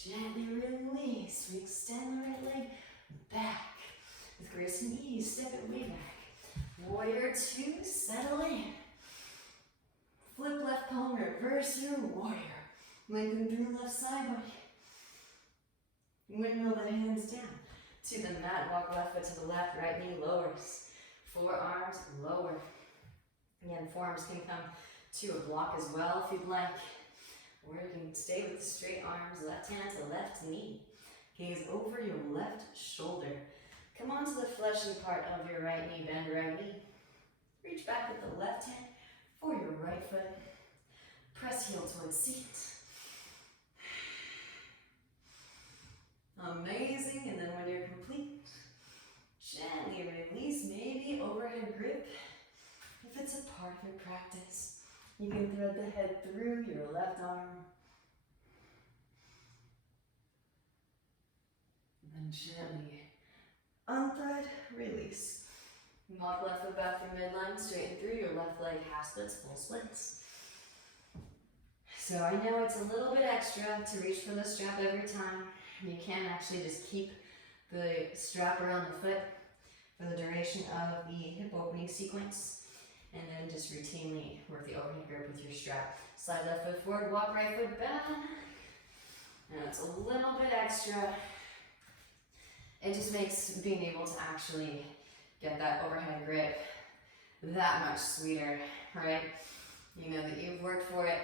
Gently release. We extend the right leg back. With grace and ease, step it way back. Warrior two, settle in. Flip left palm, reverse your warrior. Lengthen through left side body. Windmill the hands down. To the mat, walk left foot to the left, right knee lowers. Forearms lower. Again, forearms can come to a block as well if you'd like. Or you can stay with the straight arms, left hand to left knee. Gaze over your left shoulder. Come onto the fleshy part of your right knee, bend right knee. Reach back with the left hand for your right foot. Press heel towards seat. Amazing, and then when you're complete, gently release, maybe overhead grip. If it's a part of your practice, you can thread the head through your left arm. And then gently unthread, release. Walk left foot back through midline, straighten through your left leg, half splits, full splits. So I know it's a little bit extra to reach for the strap every time. You can actually just keep the strap around the foot for the duration of the hip opening sequence, and then just routinely work the overhead grip with your strap. Slide left foot forward, walk right foot back. And it's a little bit extra. It just makes being able to actually get that overhead grip that much sweeter, right? You know that you've worked for it,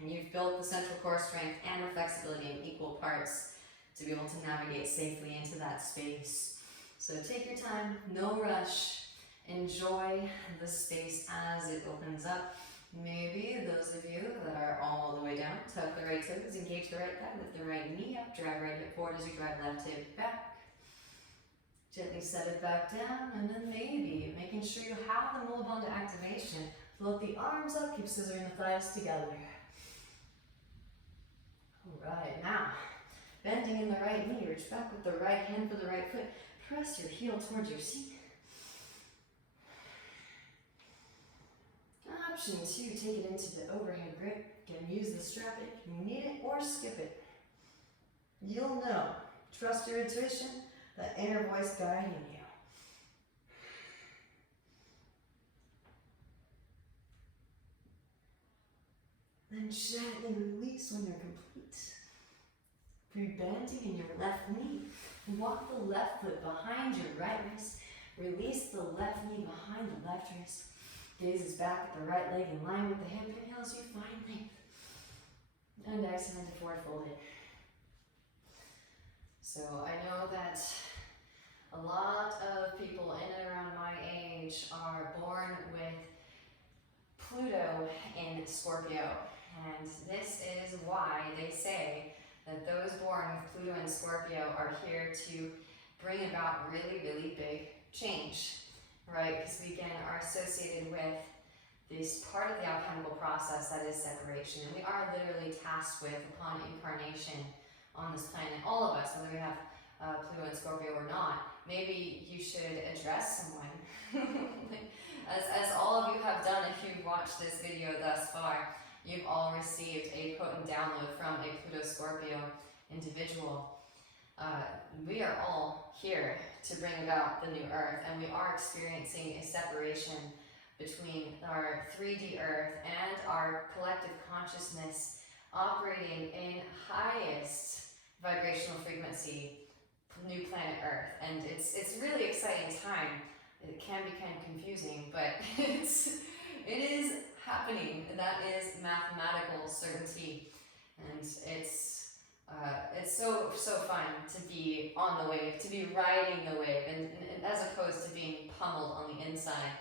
and you've built the central core strength and the flexibility in equal parts to be able to navigate safely into that space. So take your time, no rush. Enjoy the space as it opens up. Maybe those of you that are all the way down, tuck the right toes, engage the right thigh, lift the right knee up, drive right hip forward as you drive left hip back. Gently set it back down, and then maybe making sure you have the mula bandha activation. Float the arms up, keep scissoring the thighs together. Alright, now, bending in the right knee, reach back with the right hand for the right foot. Press your heel towards your seat. Option 2, take it into the overhead grip. Again, use the strap if you need it or skip it. You'll know. Trust your intuition, that inner voice guiding you. Then gently release when you're complete. Rebending in your left knee. Walk the left foot behind your right wrist. Release the left knee behind the left wrist. Gazes back at the right leg in line with the hip. Inhale as you find length. And exhale into forward folded. So I know that a lot of people in and around my age are born with Pluto in Scorpio. And this is why they say that those born with Pluto in Scorpio are here to bring about really, really big change, right? Because we again are associated with this part of the alchemical process that is separation. And we are literally tasked with, upon incarnation on this planet, all of us, whether we have Pluto in Scorpio or not, maybe you should address someone. as all of you have done, if you've watched this video thus far, you've all received a potent download from a Pluto Scorpio individual. We are all here to bring about the new Earth, and we are experiencing a separation between our 3D Earth and our collective consciousness operating in highest vibrational frequency, new planet Earth. And it's really exciting time. It can be kind of confusing, but it is happening. That is mathematical certainty, and it's so fun to be on the wave, to be riding the wave, and as opposed to being pummeled on the inside.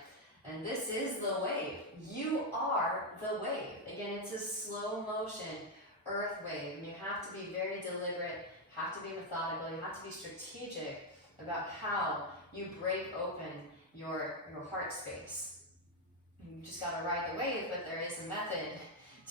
And this is the wave. You are the wave. Again, it's a slow motion earth wave, and you have to be very deliberate, have to be methodical, you have to be strategic about how you break open your heart space. You just gotta ride the wave, but there is a method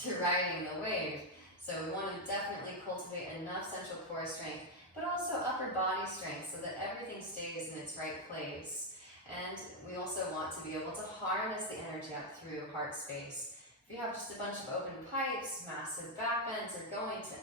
to riding the wave. So we want to definitely cultivate enough central core strength, but also upper body strength so that everything stays in its right place. And we also want to be able to harness the energy up through heart space. If you have just a bunch of open pipes, massive back bends are going to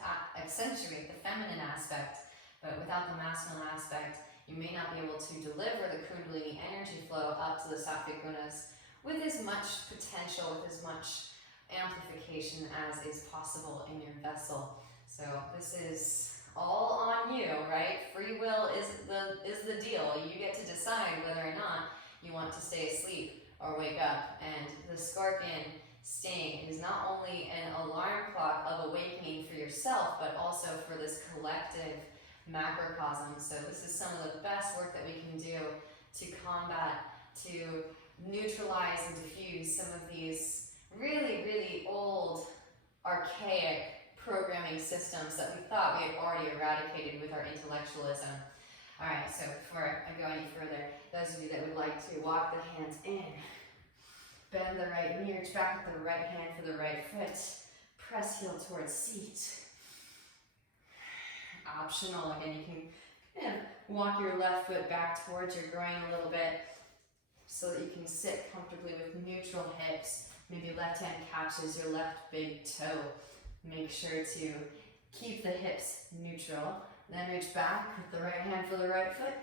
accentuate the feminine aspect, but without the masculine aspect, you may not be able to deliver the Kundalini energy flow up to the Sattvic gunas with as much potential, with as much amplification as is possible in your vessel. So this is all on you, right? Free will is the deal. You get to decide whether or not you want to stay asleep or wake up. And the scorpion sting is not only an alarm clock of awakening for yourself, but also for this collective macrocosm. So this is some of the best work that we can do to combat, to neutralize and diffuse some of these really, really old, archaic programming systems that we thought we had already eradicated with our intellectualism. Alright, so before I go any further, those of you that would like to walk the hands in, bend the right knee, reach back with the right hand for the right foot, press heel towards seat. Optional, again, you can walk your left foot back towards your groin a little bit so that you can sit comfortably with neutral hips. Maybe left hand catches your left big toe. Make sure to keep the hips neutral. Then reach back with the right hand for the right foot.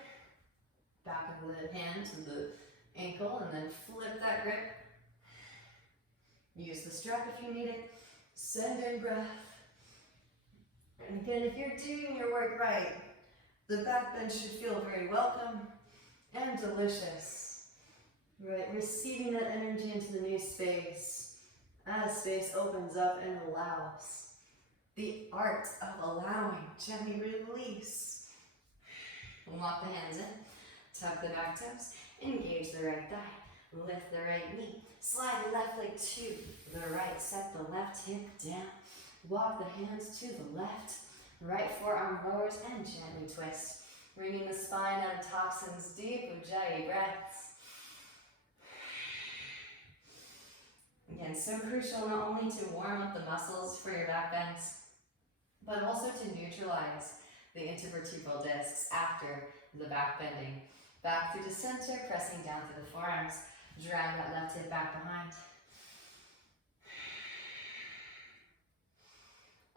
Back of the hand to the ankle, and then flip that grip. Use the strap if you need it. Send in breath. And again, if you're doing your work right, the back bend should feel very welcome and delicious. Right, receiving that energy into the new space as space opens up and allows. The art of allowing. Gently release. Walk the hands in. Tuck the back toes, engage the right thigh, lift the right knee, slide the left leg to the right, set the left hip down, walk the hands to the left, right forearm lowers and gently twist, bringing the spine out of toxins, deep ujjayi breaths. Again, so crucial not only to warm up the muscles for your back bends, but also to neutralize the intervertebral discs after the back bending. Back through the center, pressing down through the forearms. Drag that left hip back behind.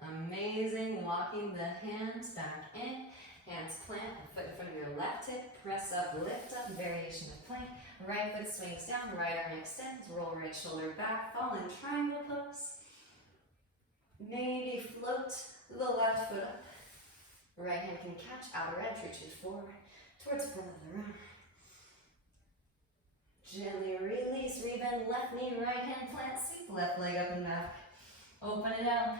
Amazing, walking the hands back in. Hands plant, foot in front of your left hip, press up, lift up, variation of plank. Right foot swings down, right arm extends, roll right shoulder back, fall in triangle pose. Maybe float the left foot up. Right hand can catch, outer edge, reaches forward, towards the front of the room. Gently release, rebend, left knee, right hand plant, seat, left leg up and back. Open it out.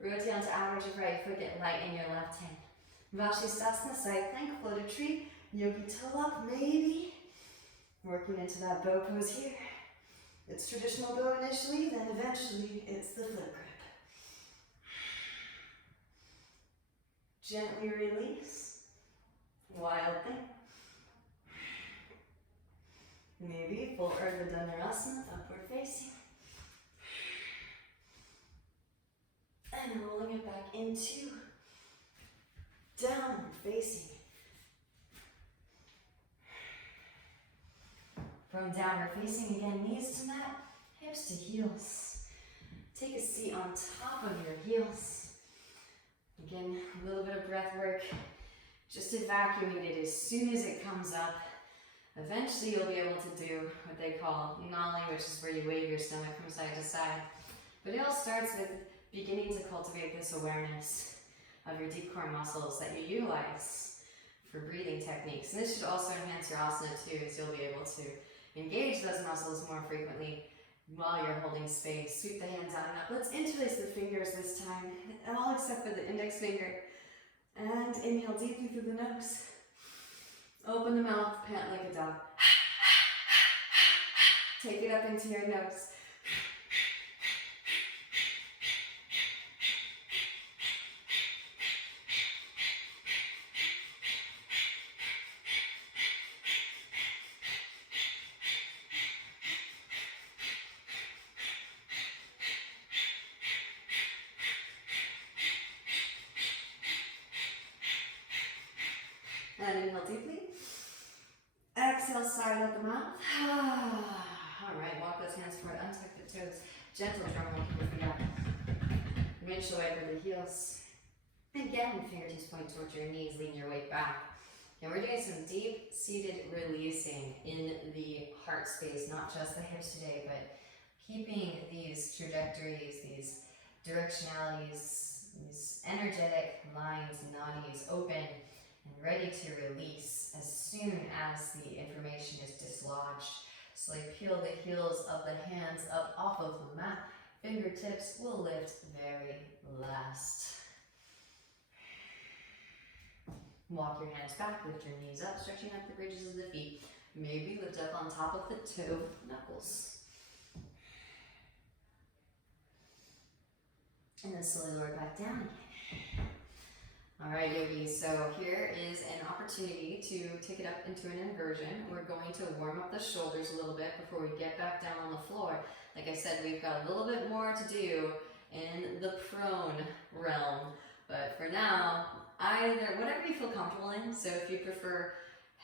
Rotate onto average of right foot, get light in your left hand. Vashisthasana, side plank, floated tree, yogi toe up, maybe. Working into that bow pose here. It's traditional bow initially, then eventually it's the flip grip. Gently release. Wild thing. Maybe full Urdhva Dhanurasana, upward facing. And rolling it back into downward facing. From downward facing again, knees to mat, hips to heels. Take a seat on top of your heels. Again, a little bit of breath work. Just evacuate it as soon as it comes up. Eventually you'll be able to do what they call nollie, which is where you wave your stomach from side to side. But it all starts with beginning to cultivate this awareness of your deep core muscles that you utilize for breathing techniques. And this should also enhance your asana too, as you'll be able to engage those muscles more frequently while you're holding space. Sweep the hands out and up. Let's interlace the fingers this time, all except for the index finger. And inhale deeply through the nose. Open the mouth, pant like a dog. Take it up into your nose. And inhale deeply. Exhale, sigh out the mouth. Alright, walk those hands forward, untuck the toes. Gentle drum roll, keep your feet up. Windshield wiper the heels. Again, fingertips point towards your knees, lean your weight back. And we're doing some deep seated releasing in the heart space, not just the hips today, but keeping these trajectories, these directionalities, these energetic lines, nadis open and ready to release as soon as the information is dislodged. So peel the heels of the hands up off of the mat. Fingertips will lift very last. Walk your hands back, lift your knees up, stretching up the bridges of the feet. Maybe lift up on top of the toe knuckles. And then slowly lower back down again. Alright, yogis, so here is an opportunity to take it up into an inversion. We're going to warm up the shoulders a little bit before we get back down on the floor. Like I said, we've got a little bit more to do in the prone realm. But for now, whatever you feel comfortable in. So if you prefer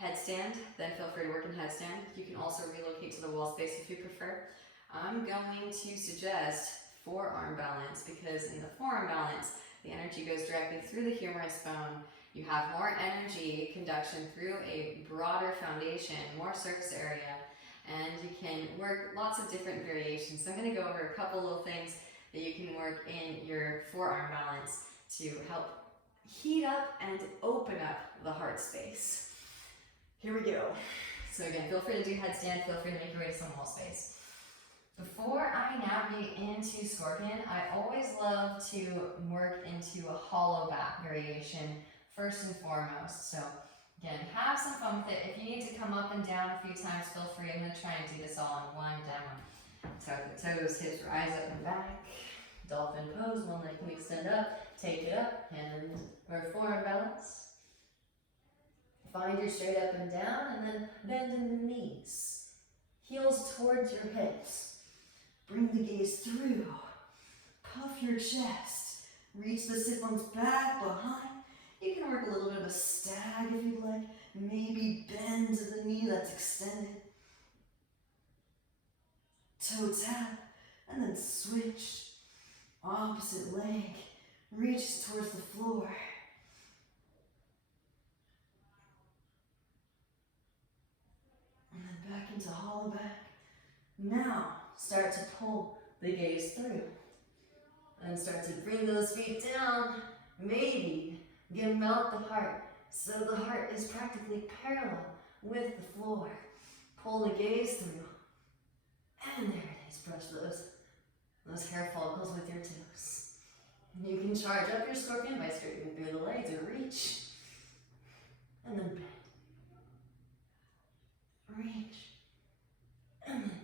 headstand, then feel free to work in headstand. You can also relocate to the wall space if you prefer. I'm going to suggest forearm balance, because in the forearm balance, the energy goes directly through the humerus bone. You have more energy conduction through a broader foundation, more surface area, and you can work lots of different variations. So I'm going to go over a couple little things that you can work in your forearm balance to help heat up and open up the heart space. Here we go. So again, feel free to do headstand, feel free to make your way to some wall space. Before I navigate into scorpion, I always love to work into a hollow back variation first and foremost. So Again, have some fun with it. If you need to come up and down a few times, feel free. I'm going to try and do this all in one demo. Tuck the toes, hips rise up and back. Dolphin pose, one leg can extend up. Take it up, hand or forward balance. Find your straight up and down, and then bend in the knees. Heels towards your hips. Bring the gaze through. Puff your chest. Reach the sit bones back behind. You can work a little bit of a stag if you'd like. Maybe bend to the knee that's extended. Toe tap, and then switch. Opposite leg. Reach towards the floor. And then back into hollow back. Now, start to pull the gaze through. And start to bring those feet down. Maybe melt the heart so the heart is practically parallel with the floor. Pull the gaze through. And there it is. Brush those hair follicles with your toes. You can charge up your scorpion by straightening through the legs or reach. And then bend. Reach. And then bend.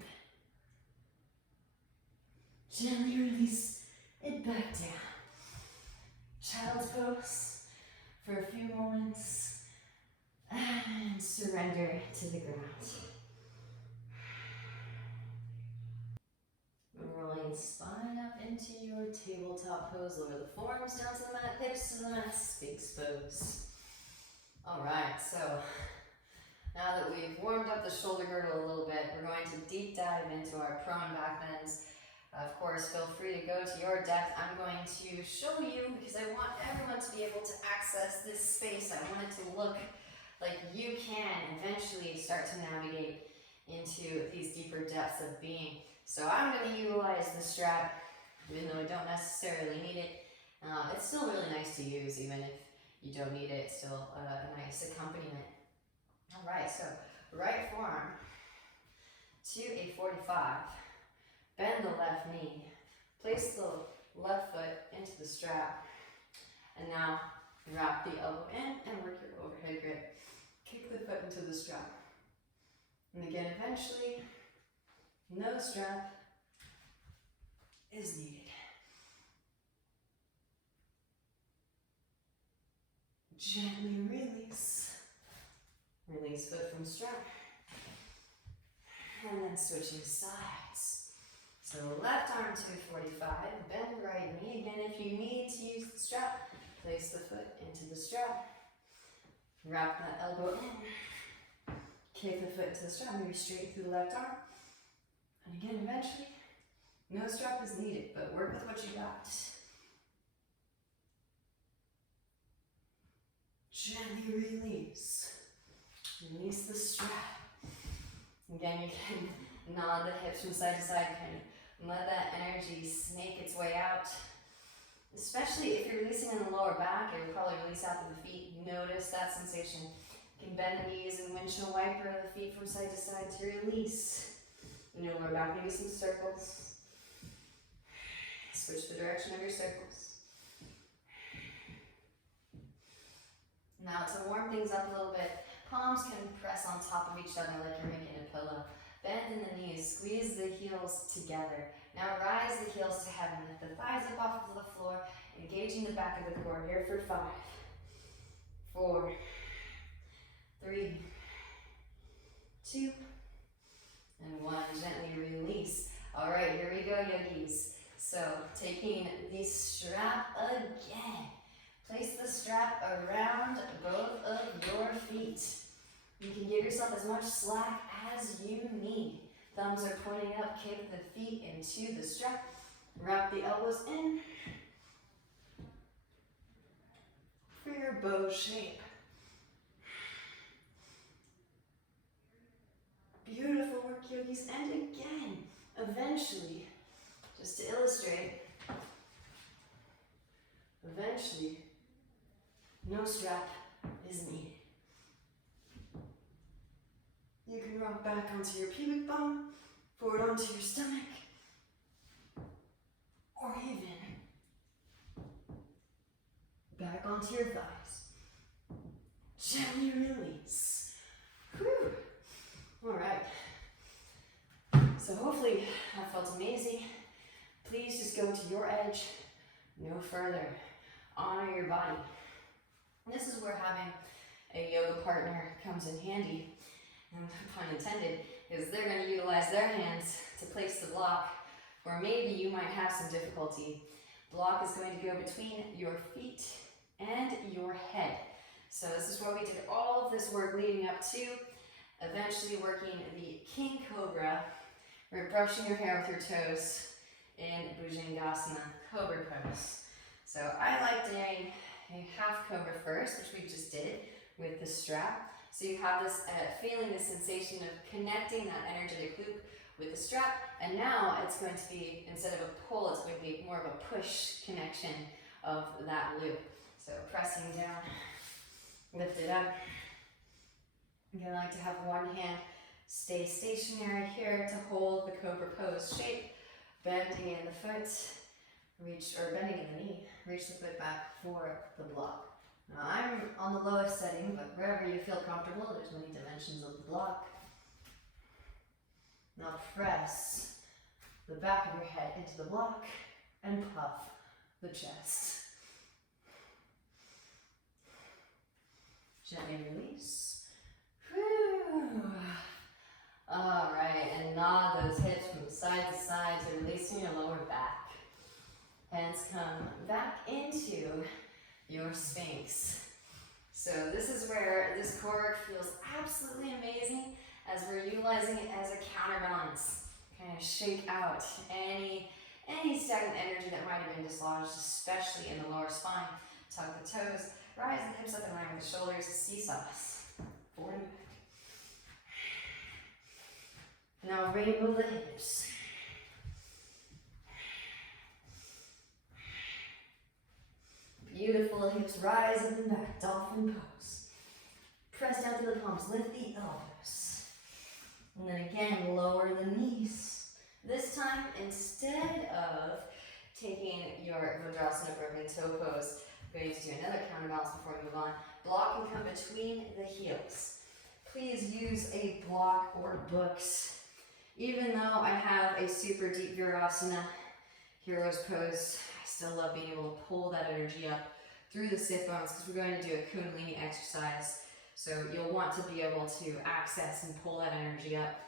Gently release it back down. Child's pose for a few moments. And surrender to the ground. Rolling spine up into your tabletop pose. Lower the forearms down to the mat, hips to the mat, Sphinx pose. Alright, so now that we've warmed up the shoulder girdle a little bit, we're going to deep dive into our prone back bends. Of course, feel free to go to your depth. I'm going to show you because I want everyone to be able to access this space. I want it to look like you can eventually start to navigate into these deeper depths of being. So I'm going to utilize the strap, even though I don't necessarily need it. It's still really nice to use, even if you don't need it. It's still a nice accompaniment. All right, so right forearm to a 45. Bend the left knee. Place the left foot into the strap. And now wrap the elbow in and work your overhead grip. Kick the foot into the strap. And again, eventually, no strap is needed. Gently release. Release foot from strap. And then switching sides. So left arm to 45, bend right knee. Again, if you need to use the strap, place the foot into the strap. Wrap that elbow in. Kick the foot to the strap, maybe straight through the left arm. And again, eventually, no strap is needed, but work with what you got. Gently release. Release the strap. Again, you can nod the hips from side to side, kind of let that energy snake its way out. Especially if you're releasing in the lower back, it will probably release out to the feet. Notice that sensation. You can bend the knees and windshield wiper the feet from side to side to release. Lower back, maybe some circles. Switch the direction of your circles. Now to warm things up a little bit, palms can press on top of each other like you're making a pillow. Bend in the knees, squeeze the heels together. Now rise the heels to heaven, lift the thighs up off of the floor, engaging the back of the core here for 5, 4, 3, 2, and 1. Gently release. All right, here we go, yogis. So taking the strap again. Place the strap around both of your feet. You can give yourself as much slack as you need. Thumbs are pointing up, kick the feet into the strap. Wrap the elbows in for your bow shape. Beautiful work, yogis. And again, eventually, just to illustrate, eventually, no strap is needed. You can rock back onto your pubic bone, forward onto your stomach, or even back onto your thighs. Gently release. Whew. All right. So hopefully that felt amazing. Please just go to your edge, no further. Honor your body. This is where having a yoga partner comes in handy, and pun intended, is they're going to utilize their hands to place the block, or maybe you might have some difficulty. Block is going to go between your feet and your head. So this is where we did all of this work leading up to eventually working the King Cobra. We're brushing your hair with your toes in Bhujangasana, Cobra pose. So I like doing a half Cobra first, which we just did with the strap. So you have this feeling, the sensation of connecting that energetic loop with the strap, and now it's going to be, instead of a pull, it's going to be more of a push connection of that loop. So pressing down, lift it up. Again, I like to have one hand stay stationary here to hold the Cobra pose shape, bending in the foot, bending in the knee, reach the foot back for the block. Now I'm on the lowest setting, but wherever you feel comfortable, there's many dimensions of the block. Now press the back of your head into the block and puff the chest. Gently release. Whew. All right, and nod those hips from side to side to releasing your lower back. Hands come back into your Sphinx. So this is where this core work feels absolutely amazing, as we're utilizing it as a counterbalance. Kind of shake out any stagnant energy that might have been dislodged, especially in the lower spine. Tuck the toes, rise the hips up in line with the shoulders, seesaws. Forward and back. Now rainbow the hips. Beautiful hips, rise up and back, dolphin pose. Press down to the palms, lift the elbows. And then again, lower the knees. This time, instead of taking your Vajrasana broken toe pose, we're going to do another counterbalance before we move on. Block can come between the heels. Please use a block or books. Even though I have a super deep Virasana, Hero's pose, I still love being able to pull that energy up through the sit bones, because we're going to do a Kundalini exercise. So you'll want to be able to access and pull that energy up.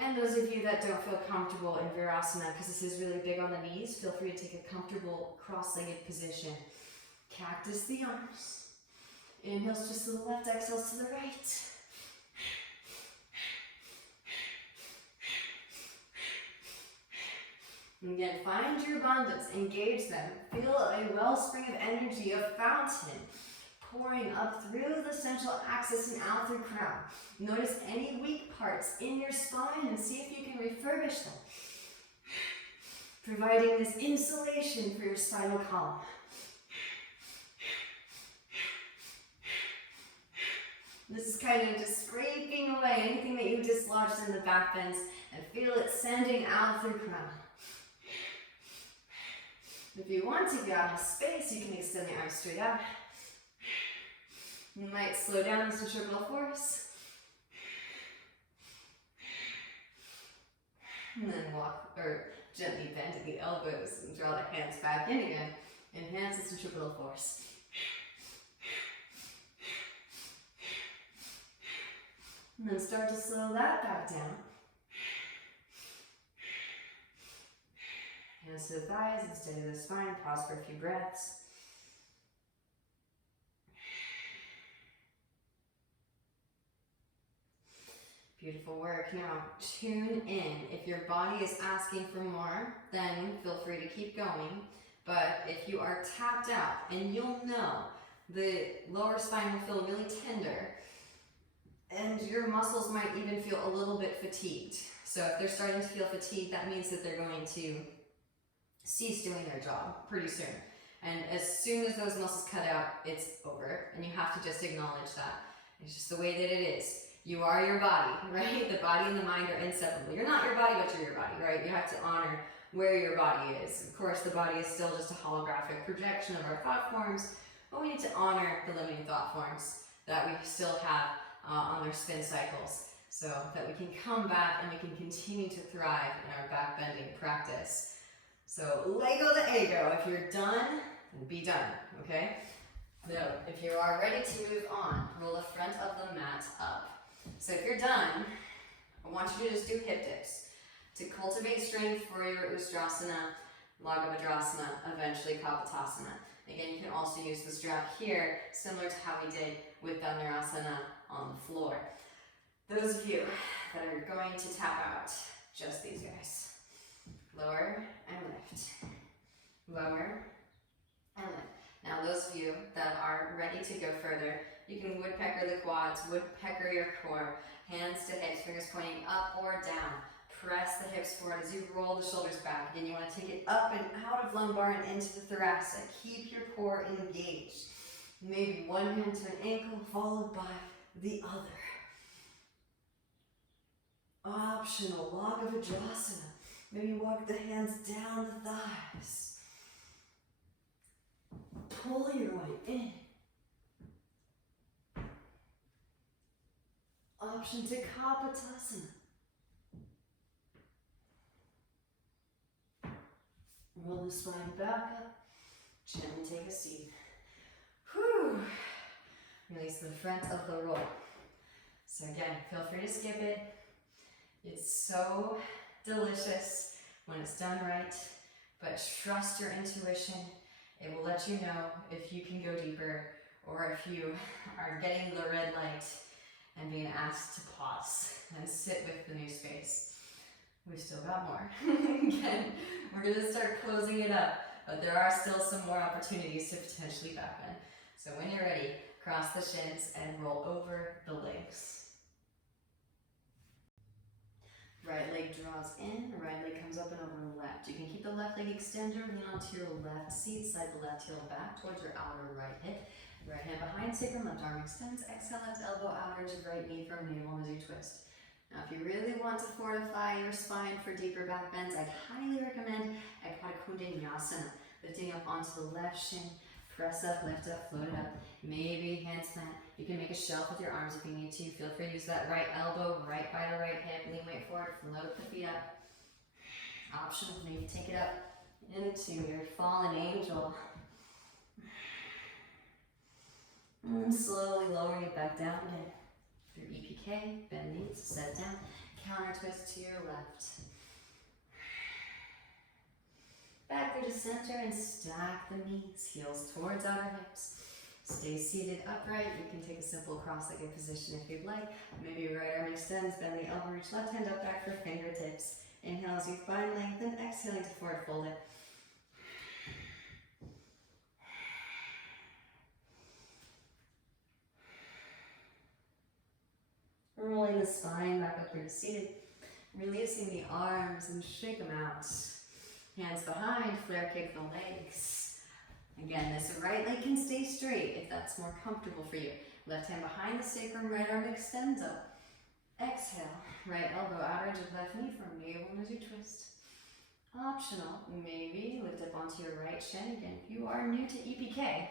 And those of you that don't feel comfortable in Virasana, because this is really big on the knees, feel free to take a comfortable cross-legged position. Cactus the arms. Inhales just to the left, exhales to the right. And again, find your abundance, engage them. Feel a wellspring of energy, a fountain, pouring up through the central axis and out through crown. Notice any weak parts in your spine and see if you can refurbish them. Providing this insulation for your spinal column. This is kind of just scraping away anything that you dislodged in the back bends, and feel it sending out through crown. If you want to, if you have space, you can extend the arms straight out. You might slow down the centripetal force. And then walk, or gently bend at the elbows and draw the hands back in again. Enhance the centripetal force. And then start to slow that back down. Hands to the thighs instead of the spine. Pause for a few breaths. Beautiful work. Now, tune in. If your body is asking for more, then feel free to keep going. But if you are tapped out, and you'll know the lower spine will feel really tender, and your muscles might even feel a little bit fatigued. So if they're starting to feel fatigued, that means that they're going to cease doing their job pretty soon. And as soon as those muscles cut out, it's over. And you have to just acknowledge that. It's just the way that it is. You are your body, right? The body and the mind are inseparable. You're not your body, but you're your body, right? You have to honor where your body is. Of course, the body is still just a holographic projection of our thought forms, but we need to honor the limiting thought forms that we still have on their spin cycles, so that we can come back and we can continue to thrive in our back bending practice. So Lego the ego. If you're done, then be done, okay? Now, if you are ready to move on, roll the front of the mat up. So if you're done, I want you to just do hip dips to cultivate strength for your Ustrasana, Lagavadrasana, eventually Kapotasana. Again, you can also use the strap here, similar to how we did with Dhanurasana on the floor. Those of you that are going to tap out, just these guys. Lower and lift. Lower and lift. Now those of you that are ready to go further, you can woodpecker the quads, woodpecker your core, hands to hips, fingers pointing up or down. Press the hips forward as you roll the shoulders back. Again, you want to take it up and out of lumbar and into the thoracic. Keep your core engaged. Maybe one hand to an ankle followed by the other. Optional Lagavadrasana. Maybe walk the hands down the thighs. Pull your way in. Option to Kapotasana. Roll the spine back up. Gently take a seat. Whew. Release the front of the roll. So again, feel free to skip it. It's so delicious when it's done right, but trust your intuition. It will let you know if you can go deeper or if you are getting the red light and being asked to pause and sit with the new space. We've still got more. Again, we're gonna start closing it up, but there are still some more opportunities to potentially back bend. So when you're ready, cross the shins and roll over the legs. Right leg draws in, right leg comes up and over the left. You can keep the left leg extender, lean onto your left seat, slide the left heel back towards your outer right hip. Right hand behind sacrum, left arm extends, exhale, left elbow out into right knee from navel as you twist. Now if you really want to fortify your spine for deeper back bends, I'd highly recommend Ekpadakundanyasana. Lifting up onto the left shin, press up, lift up, float it up. Maybe hands plant. You can make a shelf with your arms if you need to. Feel free to use that right elbow right by the right hip. Lean weight forward, float the feet up. Optional, maybe take it up into your fallen angel. And slowly lowering it back down again. Through EPK, bend knees, set down. Counter twist to your left. Back through to center and stack the knees, heels towards outer hips. Stay seated upright. You can take a simple cross-legged position if you'd like. Maybe right arm extends, bend the elbow, reach left hand up back for fingertips. Inhale as you find length, and exhaling to forward fold it. Rolling the spine back up through seated. Releasing the arms and shake them out. Hands behind, flare kick the legs. Again, this right leg can stay straight if that's more comfortable for you. Left hand behind the sacrum, right arm extends up. Exhale, right elbow outer edge of left knee from navel as you twist. Optional, maybe lift up onto your right shin. Again, if you are new to EPK,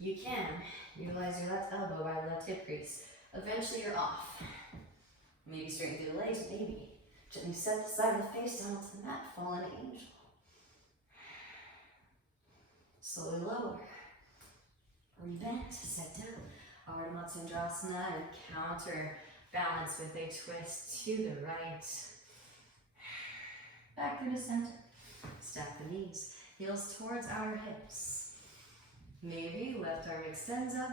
you can utilize your left elbow by the left hip crease. Eventually you're off. Maybe straighten through the legs, maybe. Gently set the side of the face down onto the mat, fallen angel. Slowly lower. Revent, set down. Ardha Matsyendrasana and counter balance with a twist to the right. Back through the center. Stack the knees. Heels towards our hips. Maybe left arm extends up.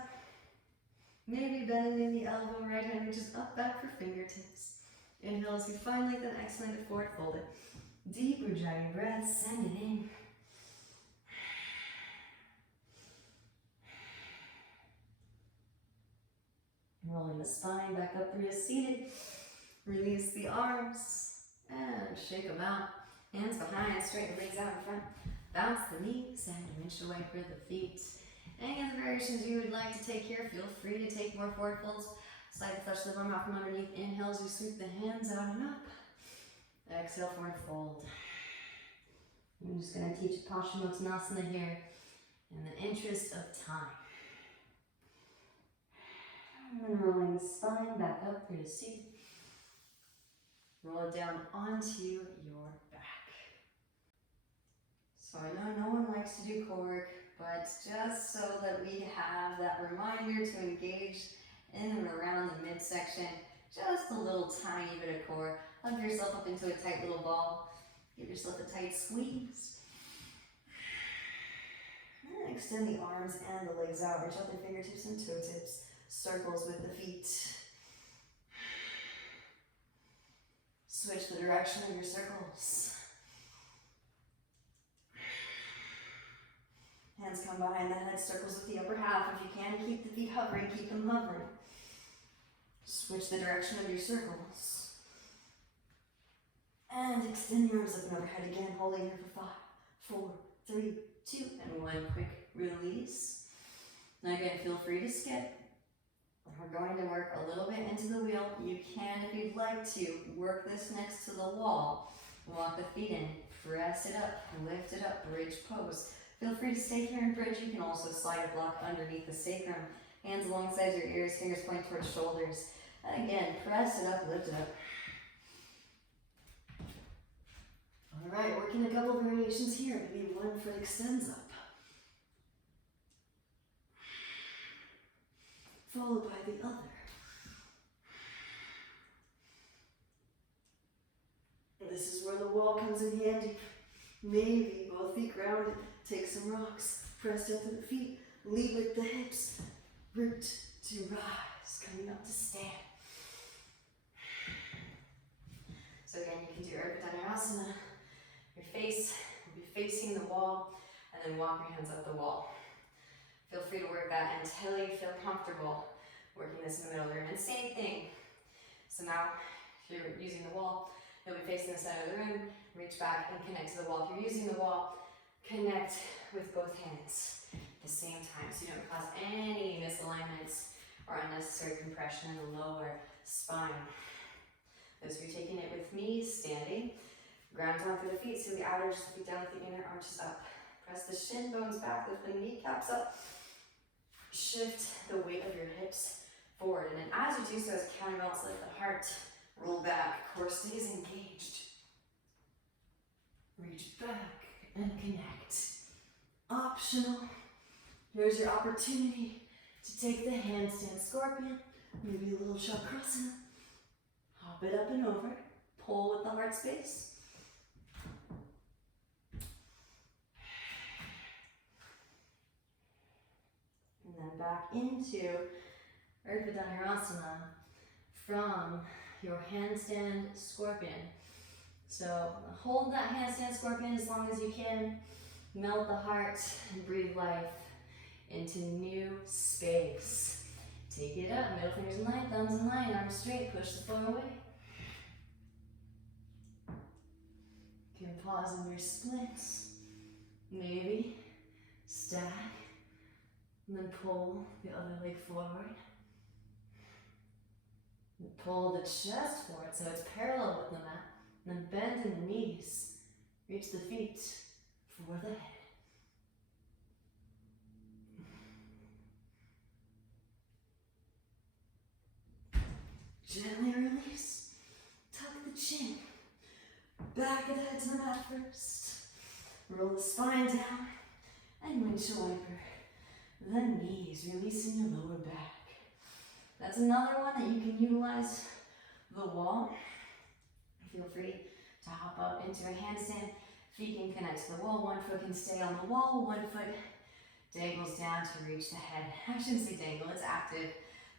Maybe bending the elbow, right hand reaches up back for fingertips. Inhale as you find length and exhaling to forward fold it. Deep Ujjayi breath, send it in. Rolling the spine back up through a seated. Release the arms and shake them out. Hands behind, straighten the legs out in front. Bounce the knees and reach away for the feet. Any other variations you would like to take here, feel free to take more forward folds. Slightly touch the bum out from underneath. Inhale as you sweep the hands out and up. Exhale, forward fold. I'm just going to teach Paschimottanasana here in the interest of time. And rolling the spine back up through the seat. Roll it down onto your back. So I know no one likes to do core work, but just so that we have that reminder to engage in and around the midsection, just a little tiny bit of core. Hug yourself up into a tight little ball. Give yourself a tight squeeze. And extend the arms and the legs out. Reach out the fingertips and toe tips. Circles with the feet. Switch the direction of your circles. Hands come behind the head, circles with the upper half. If you can, keep the feet hovering, keep them hovering. Switch the direction of your circles. And extend your arms up and overhead again, holding here for 5, 4, 3, 2, and 1. Quick release. Now again, feel free to skip. We're going to work a little bit into the wheel. You can, if you'd like to, work this next to the wall. Walk the feet in, press it up, lift it up, bridge pose. Feel free to stay here in bridge. You can also slide a block underneath the sacrum. Hands alongside your ears, fingers point towards shoulders. Again, press it up, lift it up. All right, working a couple variations here. Maybe one foot extends up. Followed by the other. This is where the wall comes in handy. Maybe both feet grounded. Take some rocks. Press into the feet. Lead with the hips. Root to rise. Coming up to stand. So again, you can do eradicated. Your face will be facing the wall, and then walk your hands up the wall. Feel free to work that until you feel comfortable working this in the middle of the room. And same thing. So now, if you're using the wall, you'll be facing the center of the room. Reach back and connect to the wall. If you're using the wall, connect with both hands at the same time, so you don't cause any misalignments or unnecessary compression in the lower spine. Those of you taking it with me, standing. Ground down through the feet, so the outer feet down with the inner arches up. Press the shin bones back, lift the kneecaps up. Shift the weight of your hips forward. And then as you do so, as counterbalance, lift the heart, roll back, core stays engaged. Reach back and connect. Optional. Here's your opportunity to take the handstand scorpion, maybe a little chakrasana. Hop it up and over, pull with the heart space. And then back into Urdhva from your handstand scorpion. So hold that handstand scorpion as long as you can. Melt the heart and breathe life into new space. Take it up, middle fingers in line, thumbs in line, arms straight, push the floor away. You can pause in your splits. Maybe stack. And then pull the other leg forward. And pull the chest forward so it's parallel with the mat. And then bend in the knees. Reach the feet for the head. Gently release. Tuck the chin. Back of the head to the mat first. Roll the spine down. And windshield wiper the knees, releasing your lower back. That's another one that you can utilize the wall. Feel free to hop up into a handstand. Feet can connect to the wall. One foot can stay on the wall. One foot dangles down to reach the head. I shouldn't say dangle, it's active.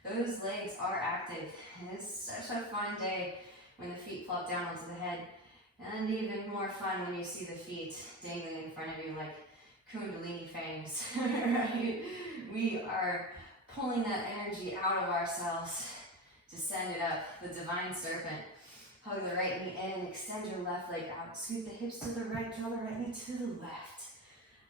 Those legs are active. And it's such a fun day when the feet flop down onto the head. And even more fun when you see the feet dangling in front of you like Kundalini fangs, right? We are pulling that energy out of ourselves to send it up, the divine serpent. Hug the right knee in, extend your left leg out, scoot the hips to the right, draw the right knee to the left.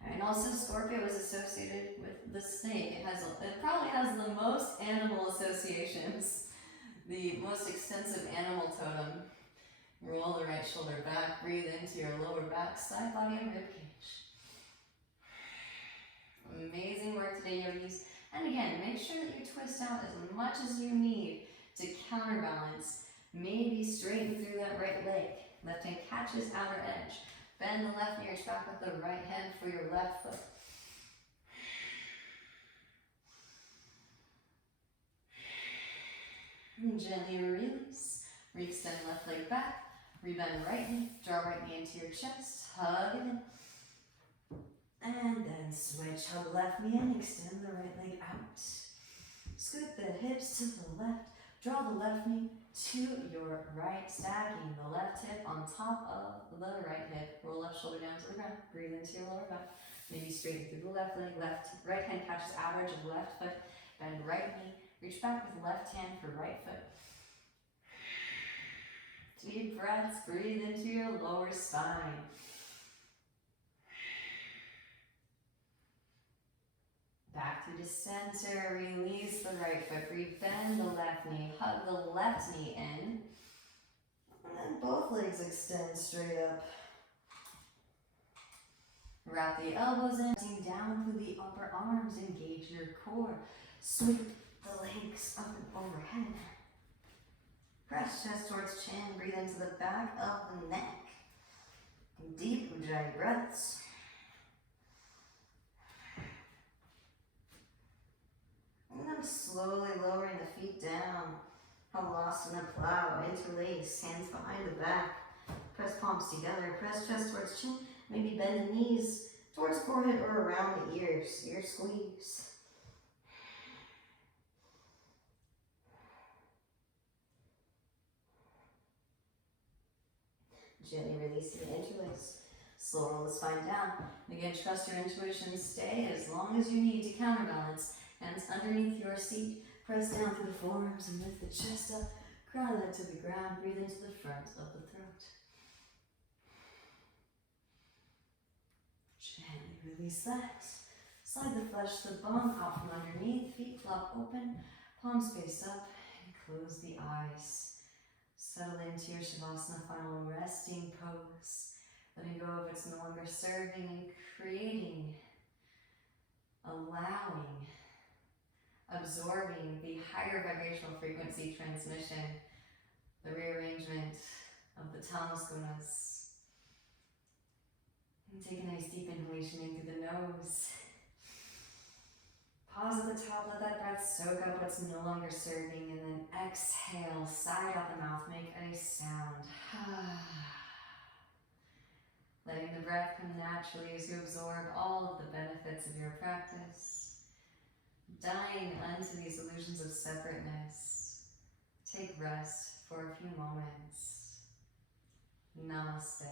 And also Scorpio is associated with the snake. It probably has the most animal associations, the most extensive animal totem. Roll the right shoulder back, breathe into your lower back, side body and rib cage. Amazing work today, yogis. And again, make sure that you twist out as much as you need to counterbalance. Maybe straighten through that right leg. Left hand catches outer edge. Bend the left knee, reach back with the right hand for your left foot. And gently release. Re-extend left leg back. Rebend right knee. Draw right knee into your chest. Hug it in. And then switch. Hug left knee in. Extend the right leg out. Scoot the hips to the left. Draw the left knee to your right, stacking the left hip on top of the right hip. Roll left shoulder down to the ground. Breathe into your lower back. Maybe straighten through the left leg. Right hand catches outer edge of left foot. Bend right knee. Reach back with left hand for right foot. Deep breaths. Breathe into your lower spine. Back through to center, release the right foot, rebend the left knee, hug the left knee in, and then both legs extend straight up. Wrap the elbows in, down through the upper arms, engage your core, sweep the legs up and overhead. Press chest towards chin, breathe into the back of the neck. Deep Ujjayi breaths. And then slowly lowering the feet down. Halasana plow, interlace, hands behind the back. Press palms together, press chest towards chin. Maybe bend the knees towards forehead or around the ears. Ear squeeze. Gently release your interlace. Slow roll the spine down. And again, trust your intuition. Stay as long as you need to counterbalance. Hands underneath your seat. Press down through the forearms and lift the chest up. Crown head to the ground. Breathe into the front of the throat. Gently release that. Slide the flesh to the bone out from underneath. Feet flop open. Palms face up. And close the eyes. Settle into your Shavasana, final resting pose. Letting go of what's no longer serving and creating, allowing, absorbing the higher vibrational frequency transmission, the rearrangement of the tamas gunas. And take a nice deep inhalation in through the nose. Pause at the top, let that breath soak up what's no longer serving, and then exhale, sigh out the mouth, make a sound. Letting the breath come naturally as you absorb all of the benefits of your practice. Dying unto these illusions of separateness. Take rest for a few moments. Namaste.